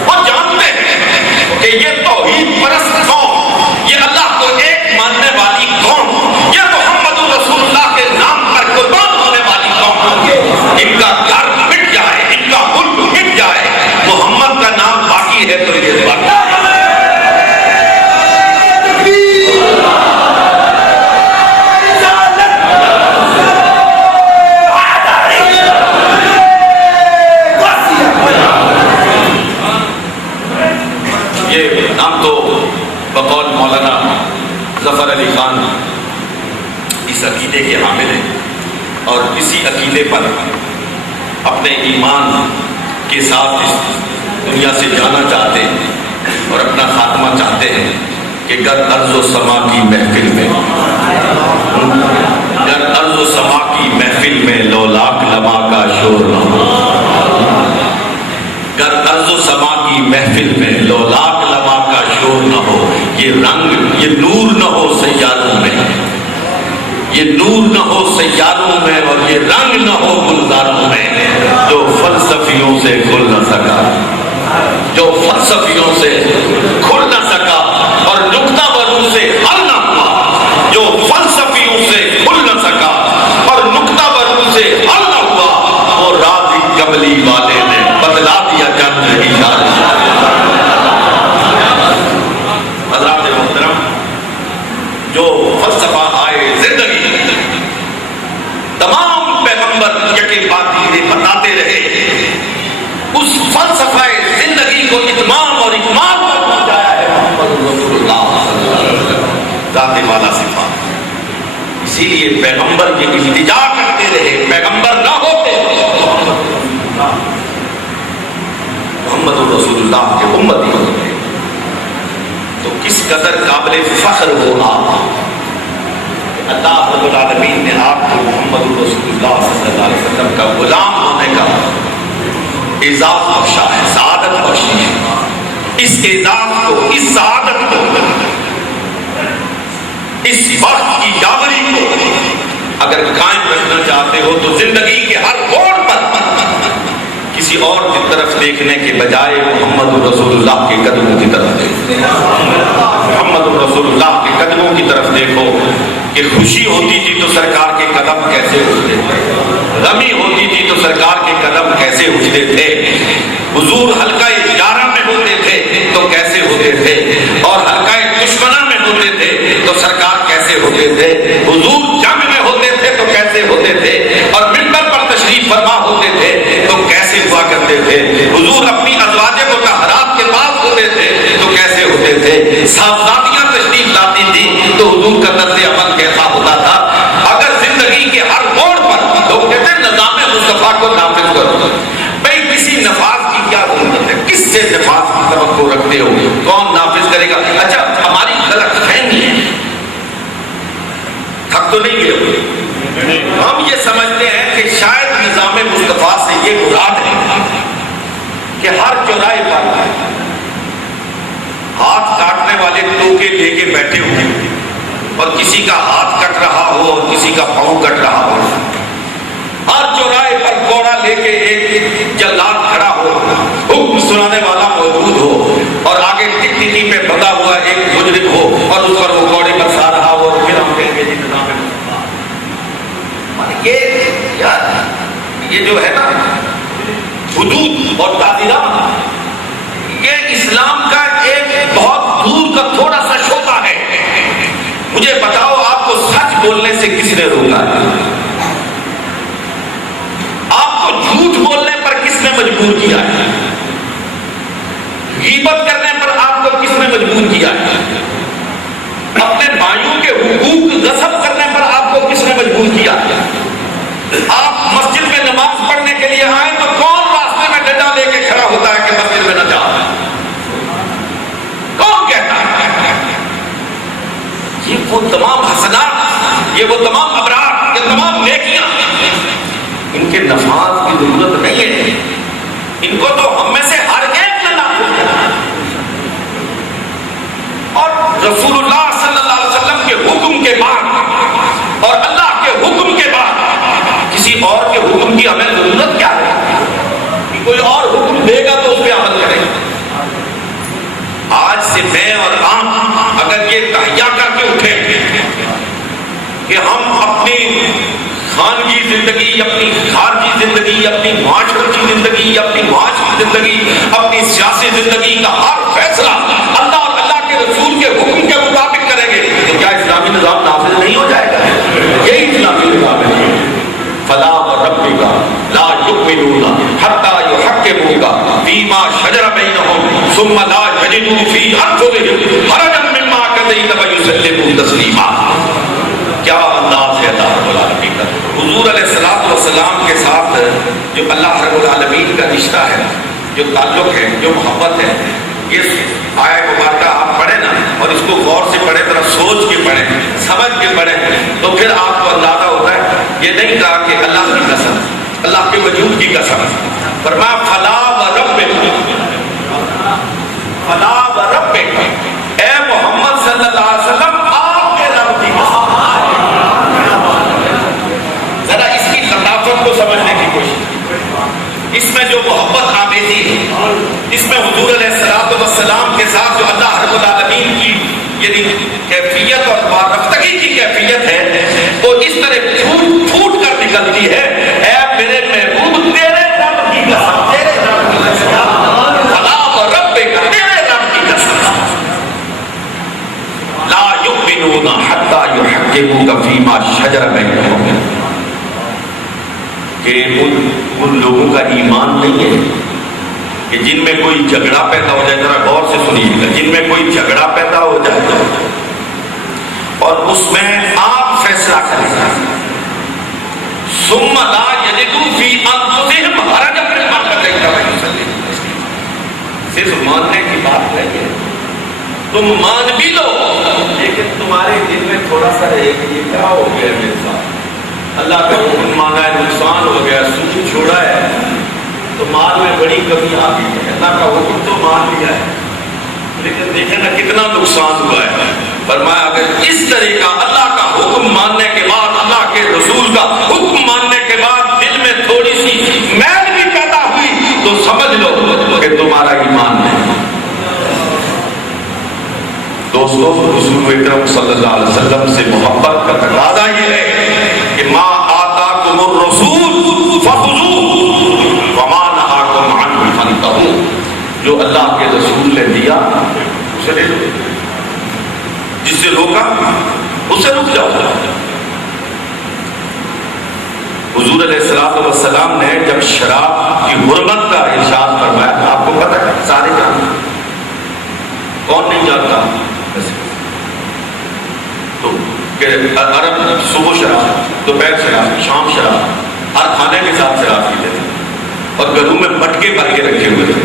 وہ جانتے ہیں کہ یہ توحید پرست قوم، یہ اللہ کو ایک ماننے والی قوم، یہ محمد رسول اللہ کے نام پر قربان ہونے والی قوم، ان کا گھر مٹ جائے، ان کا ملک مٹ جائے، محمد کا نام باقی ہے تو یہ باقی ہے۔ بقول مولانا ظفر علی خان اس عقیدے کے حامل ہیں اور اسی عقیدے پر اپنے ایمان کے ساتھ اس دنیا سے جانا چاہتے ہیں اور اپنا خاتمہ چاہتے ہیں کہ گر ارض و سما کی محفل میں، گر ارض و سما کی محفل میں لو لاکھ لما کا شور نہ ہو، گر ارض و سما کی محفل میں لو لاکھ لما کا شور نہ ہو، یہ رنگ یہ نور نہ ہو سیاروں میں، یہ نور نہ ہو سیاروں میں اور یہ رنگ نہ ہو گلزاروں میں، جو فلسفیوں سے کھل نہ سکا، جو فلسفیوں سے کھل نہ سکا اور نکتہ بروں سے حل نہ ہوا، جو فلسفیوں سے کھل نہ سکا اور نکتہ بروں سے حل نہ ہوا، وہ راز کملی والے نے بدلا دیا چند اشارے۔ حضرات محترم، جو فلسفہ آئے زندگی تمام پیغمبر یقین بات بتاتے رہے، اس فلسفہ زندگی کو اتمام اور اکمال پر پہنچایا ہے محمد رسول اللہ صلی اللہ علیہ وسلم، ذات والا صفات۔ اسی لیے پیغمبر کی التجا کرتے رہے، پیغمبر نہ ہوتے محمد رسول اللہ کے امتی ہوتے تو کس قدر قابل فخر ہو آپ۔ اللہ رب العالمین نے آپ کو محمد رسول اللہ صلی اللہ علیہ وسلم کا غلام ہونے کا اعزاز بخشا ہے، سعادت بخشی ہے۔ اس اعزاز کو، اس سعادت کو، اس وقت کی یاوری کو اگر قائم رکھنا چاہتے ہو تو زندگی کے ہر موڑ پر کسی اور کی طرف دیکھنے کے بجائے محمد رسول اللہ کے قدموں کی طرف دیکھو، محمد رسول اللہ کے قدموں کی طرف دیکھو کہ خوشی ہوتی تھی تو سرکار کے قدم کیسے اٹھتے تھے، غمی ہوتی تھی تو سرکار کے قدم کیسے اٹھتے تھے، حضور حلقہ یارہ میں ہوتے تھے تو کیسے ہوتے تھے، اور حلقہ دشمنہ میں ہوتے تھے تو سرکار کیسے ہوتے تھے، حضور جنگ میں ہوتے تھے تو کیسے ہوتے تھے، اور منبر پر تشریف فرما ہوتے تھے تو کیسے ہوا کرتے تھے، حضور اپنی ازواج مطہرات کے پاس ہوتے تھے تو کیسے ہوتے تھے، صاحبزادیاں تشریف لاتی تھی تو حضور کا طرز عمل کیسا ہوتا تھا۔ اگر زندگی کے ہر موڑ پر لوگ کہتے ہیں نظام مصطفیٰ کو نافذ کرو، بھئی کسی نفاذ کی کیا ضرورت ہے، کس سے نفاذ کی توقع رکھتے ہو، کون نافذ کرے گا؟ اچھا ہماری غلط فہمی ہے، تھک تو نہیں گئے، ہم یہ سمجھتے ہیں کہ شاید نظام مصطفیٰ سے یہ مراد ہے کہ ہر چوراہے پر ہاتھ کاٹنے والے ٹوکے لے کے بیٹھے ہوئے اور کسی کا ہاتھ کٹ رہا ہو اور کسی کا پاؤں کٹ رہا ہو، ہر چوراہے پر کوڑا لے کے ایک جلاد کھڑا ہو، حکم سنانے والا موجود ہو، اور آگے ٹک ٹکی پہ بندھا ہوا ایک مجرم ہو اور اس پر وہ کوڑے برسا رہا ہو، اور پھر ہم کہیں گے جی نظام یہ جو ہے نا حدود اور تعزیرات، یہ اسلام کا ایک بہت دور کا تھوڑا سا شعبہ ہے۔ مجھے بتاؤ آپ کو سچ بولنے سے کس نے روکا ہے؟ آپ کو جھوٹ بولنے پر کس نے مجبور کیا ہے؟ غیبت کرنے پر آپ کو کس نے مجبور کیا ہے؟ اپنے بھائیوں کے حقوق غصب کرنے پر آپ کو کس نے مجبور کیا ہے؟ آپ مسجد میں نماز پڑھنے کے لیے آئیں تو کون راستے میں ڈنڈا لے کے کھڑا ہوتا ہے کہ مسجد میں نہ جاؤ؟ کون کہتا ہے؟ یہ وہ تمام حسنات، یہ وہ تمام ابرار، یہ تمام نیکیاں، ان کے نفاذ کی ضرورت نہیں ہے، ان کو تو ہم میں سے ہر ایک نے نافذ کرنا ہے۔ اور رسول اللہ صلی اللہ علیہ وسلم کے حکم کے بعد اور اللہ کے حکم کے بعد کسی اور کے حکم کی ہمیں ضرورت کیا ہے؟ کہ کوئی اور حکم دے گا تو اس پہ عمل کریں گے۔ آج سے میں اور آپ اگر یہ تہیا کر کے اٹھیں کہ ہم اپنی خانگی زندگی، اپنی خارجی زندگی، اپنی معاشرتی زندگی، اپنی معاشی زندگی، اپنی سیاسی زندگی کا ہر فیصلہ اللہ اور اللہ کے رسول کے حکم کے مطابق کریں گے تو کیا اسلامی نظام نافذ نہیں ہو جائے گا؟ یہی اسلامی نظام ہے۔ فلا وربک لا یؤمنون حتی یحکموک فیما شجر بینہم ثم لا یجدوا فی انفسہم حرجا مما حضور علیہ السلام کے ساتھ جو اللہ رب العالمین کا رشتہ ہے، جو تعلق ہے، جو محبت ہے، یہ آیت مبارکہ آپ پڑھیں نا اور اس کو غور سے پڑھیں، ذرا سوچ کے پڑھیں، سمجھ کے پڑھیں، تو پھر آپ کو اندازہ ہوتا ہے. یہ نہیں کہا کہ اللہ کی قسم، اللہ کے وجود کی قسم، فرمایا فلا وربک، فلا وربک، اے محمد صلی اللہ علیہ وسلم آپ کے رب کی قسم. ذرا اس کی لطافت کو سمجھنے کی کوشش، اس میں جو محبت آمیزی ہے، اس میں حضور علیہ السلام کے ساتھ جو اللہ رب العالمین کی یعنی کیفیت اور وارفتگی کی کیفیت ہے، تو اس طرح پھوٹ پھوٹ کر نکلتی ہے. اے میرے محبوب تیرے رب کی قسم، تیرے رب کی قسم، فلا وربک، تیرے رب کی قسم، لا یؤمنون حتی یحکموک فیما شجر بینہم، کہ ان لوگوں کا ایمان نہیں ہے کہ جن میں کوئی جھگڑا پیدا ہو جائے. ذرا غور سے سنیے گا، جن میں کوئی جھگڑا پیدا ہو جائے اور اس میں آپ فیصلہ کریں، ثم لا یجدوا فی انفسہم حرجا مما قضیت ویسلموا، صرف ماننے کی بات نہیں ہے، تم مان بھی لو لیکن تمہارے دل میں تھوڑا سا رہے کہ یہ کیا ہو گیا میرے ساتھ، اللہ کا حکم مانا ہے، نقصان ہو گیا، سود چھوڑا ہے تو مال میں بڑی کمی آ گئی ہے. اللہ کا حکم تو مان لیا ہے لیکن دیکھیں نا کتنا نقصان ہوا ہے. فرمایا اگر اس طرح کا اللہ کا حکم ماننے کے بعد، اللہ کے رسول کا حکم ماننے کے بعد دل میں تھوڑی سی میل بھی پیدا ہوئی تو سمجھ لو کہ تمہارا ایمان نہیں. دوستو رسول اکرم صلی اللہ علیہ وسلم سے محبت کا تقاضا یہ ہے کہ ما آتاکم الرسول فخذوہ وما نہاکم عنہ فانتہوا، جو اللہ کے رسول نے دیا اسے لے لو، جس سے روکا اس سے رک جاؤ. حضور علیہ السلام نے جب شراب کی حرمت کا ارشاد فرمایا، آپ کو پتہ ہے سارے جانتے ہیں، کون نہیں جانتا؟ تو کہ عرب صبح شراب، دوپہر شراب، شام شراب، ہر کھانے کے ساتھ شراب پیتے تھے اور گھروں میں مٹکے بھر کے رکھے ہوئے تھے.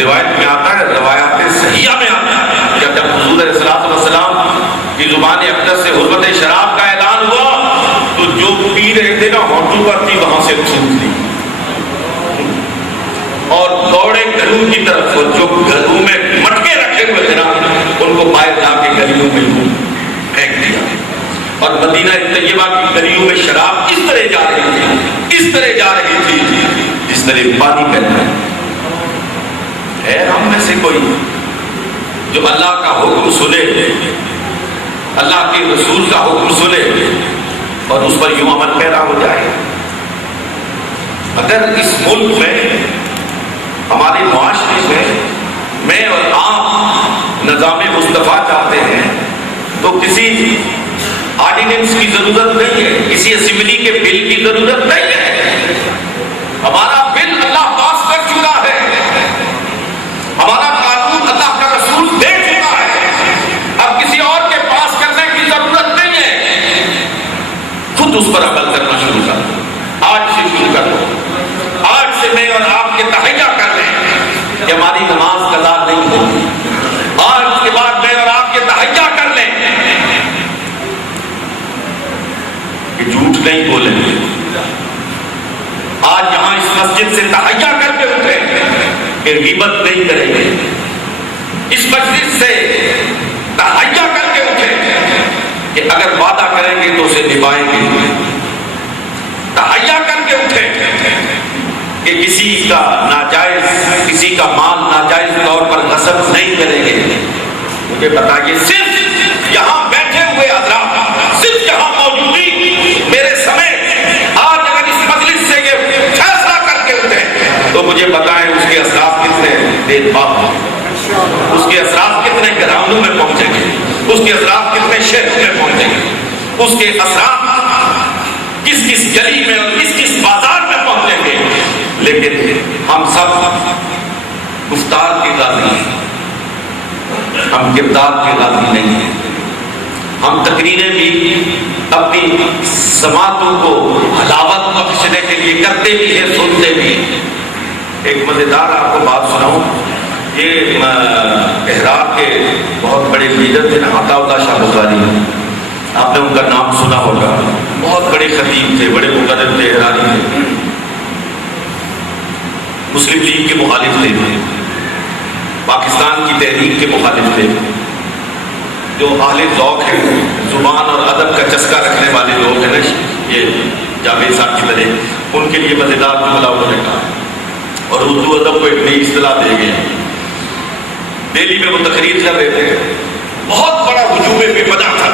روایت میں آتا ہے، روایات صحیحہ میں آتا ہے کہ جب حضور علیہ السلام کی زبان اقدس سے حرمت شراب کا اعلان ہوا تو جو پی رہے تھے نا ہونٹوں پر تھی وہاں سے تھوک دی اور دوڑے گھروں کی طرف، جو گھروں میں مٹکے رکھے ہوئے تھے نا ان کو باہر جا کے گلیوں میں پھینک دیا. اور مدینہ طیبہ کی گلیوں میں شراب اس طرح جا رہی تھی، اس طرح جا رہی تھی جس طرح پانی بہتا ہے. ہم میں سے کوئی جو اللہ کا حکم سنے، اللہ کے رسول کا حکم سنے اور اس پر یوں عمل پیرا ہو جائے؟ اگر اس ملک میں، ہمارے معاشرے میں اور آپ نظام مصطفیٰ چاہتے ہیں تو کسی آرڈیننس کی ضرورت نہیں ہے، کسی اسمبلی کے بل کی ضرورت نہیں ہے. ہمارا بل اللہ پاس کر چکا ہے، ہمارا قانون اللہ کا رسول دے چکا ہے، اب کسی اور کے پاس کرنے کی ضرورت نہیں ہے. خود اس پر عمل کرنا شروع کر دو، آج سے شروع کر دو. آج سے میں اور آپ کے تہیہ کر لیں کہ ہماری نماز قضا نہیں ہوگی. آج کے بعد میں اور آپ کے تہیہ کر لیں کہ جھوٹ نہیں بولیں گے. آج یہاں اس مسجد سے تہیہ کر کے اٹھیں کہ غیبت نہیں کریں گے. اس مسجد سے تہیہ کر کے اٹھیں کہ اگر وعدہ کریں گے تو اسے نبھائیں گے. تہیہ کر کے اٹھیں کہ کسی کا ناجائز، کسی کا مال ناجائز طور پر غصب نہیں کریں گے. مجھے بتائیے صرف یہاں بیٹھے ہوئے حضرات، صرف یہاں موجودی میرے سمیت آج اگر اس مجلس سے یہ فیصلہ کر کے اٹھیں تو مجھے بتائیں اس کے اثرات کتنے دیر بعد، اس کے اثرات کتنے گراؤنڈوں میں پہنچیں گے، اس کے اثرات کتنے شہروں میں پہنچیں گے، اس کے اثرات کس کس گلی میں اور کس کس بازار میں پہنچیں گے. لیکن ہم سب گفتار کے غازی ہیں، ہم کردار کے غازی نہیں ہیں. ہم تقریریں بھی اپنی سماعتوں کو حلاوت بخشنے کے لیے کرتے بھی ہیں، سنتے بھی ہیں۔ ایک مزیدار آپ کو بات سناؤں، یہ احرار کے بہت بڑے لیڈر تھے نا، عطا اللہ شاہ بخاری، آپ نے ان کا نام سنا ہوگا، بہت بڑے خطیب تھے، بڑے مقرر تھے، احراری تھے، مسلم لیگ کے مخالف تھے، پاکستان کی تحریک کے مخالف تھے، جو اہل ذوق ہیں، زبان اور ادب کا چسکا رکھنے والے لوگ ہیں نا، یہ جاوید صاحب کی طرح، ان کے لیے مزیدار جملہ انہوں نے کہا، اور اردو ادب کو ایک نئی اصطلاح دے گئے۔ دہلی میں وہ تقریر کر رہے تھے، بہت بڑا ہجوم بے پناہ تھا،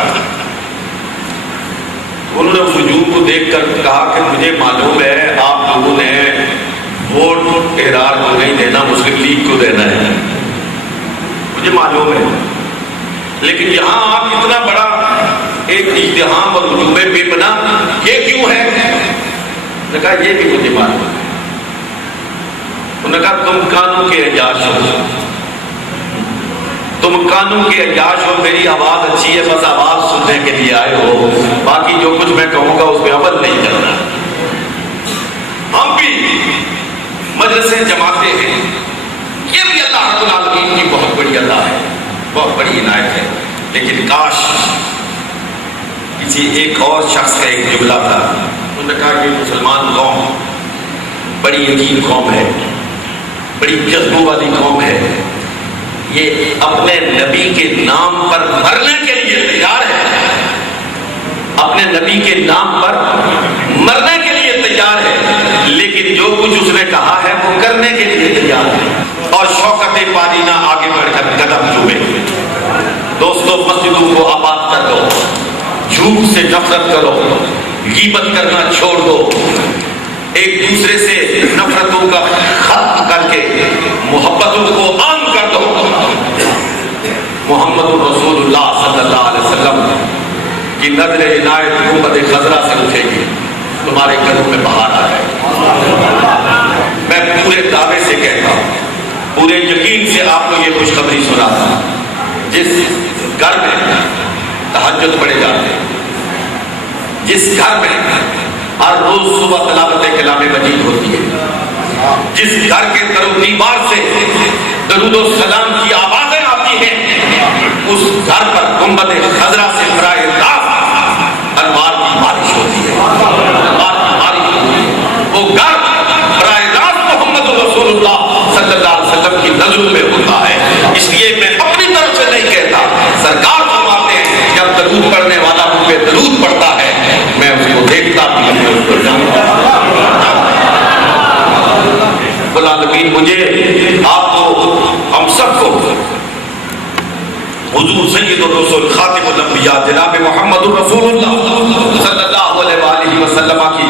انہوں نے اس ہجوم کو دیکھ کر کہا کہ مجھے معلوم ہے آپ لوگوں نے ووٹ احرار کو نہیں دینا، مسلم لیگ کو دینا ہے، مجھے معلوم ہے، لیکن یہاں آپ اتنا بڑا ایک اجتہام اور ہجوم بے پناہ یہ کیوں ہے؟ انہوں نے کہا یہ بھی مجھے معلوم ہے۔ انہوں نے کہا تم کانوں کے اجاش ہو، تم کانوں کے اجاش ہو، میری آواز اچھی ہے، بس آواز سننے کے لیے آئے ہو، باقی جو کچھ میں کہوں گا اس پہ عمل نہیں کرنا۔ ہم بھی مجلسیں جماتے ہیں، یہ بھی اللہ رب العالمین کی بہت بڑی عطا ہے، بہت بڑی عنایت ہے، لیکن کاش کسی ایک اور شخص کا ایک جملہ تھا، انہوں نے کہا کہ مسلمان قوم بڑی یقین قوم ہے، بڑی جذبوں والی قوم ہے، یہ اپنے نبی کے نام پر مرنے کے لیے تیار ہے، اپنے نبی کے نام پر مرنے کے لیے تیار ہے، لیکن جو کچھ اس نے کہا ہے وہ کرنے کے لیے تیار ہے، اور شوکت پادینہ آگے بڑھ کر قدم چومے۔ دوستو، مسجدوں کو آباد کر دو، جھوٹ سے نفرت کرو، غیبت کرنا چھوڑ دو، ایک دوسرے سے نفرتوں کا ختم کر کے محبتوں کو عام کر دو۔ محمد رسول اللہ صلی اللہ علیہ وسلم کی نظر عنایت گنبد خضرا سے اٹھے گی، تمہارے گھروں میں بہار آ جائے۔ میں پورے دعوے سے کہتا ہوں، پورے یقین سے آپ کو یہ خوشخبری سناتا ہوں، جس گھر میں تہجد پڑھے جاتے ہیں، جس گھر میں ہر روز صبح تلاوت کلام مجید ہوتی ہے، جس گھر کے در و دیوار سے درود و سلام کی آوازیں آتی ہیں، اس گھر پر گنبد خضرا سے براہ راست انوار کی بارش ہوتی ہے، انوار کی بارش ہوتی ہے۔ وہ گھر براہ راست محمد رسول اللہ صلی اللہ علیہ وسلم کی نظروں میں ہوتا ہے۔ اس لیے میں اپنی طرف سے نہیں کہتا، سرکار فرماتے ہیں جب درود پڑھنے والا مجھ پہ درود پڑھتا ہے میں اس کو دیکھتا بھی ہوں، اس کو جانتا العالمین مجھے، آپ کو، ہم سب کو حضور سید الرسول خاتم الانبیاء جناب محمد الرسول اللہ صلی اللہ علیہ وآلہ وسلم کی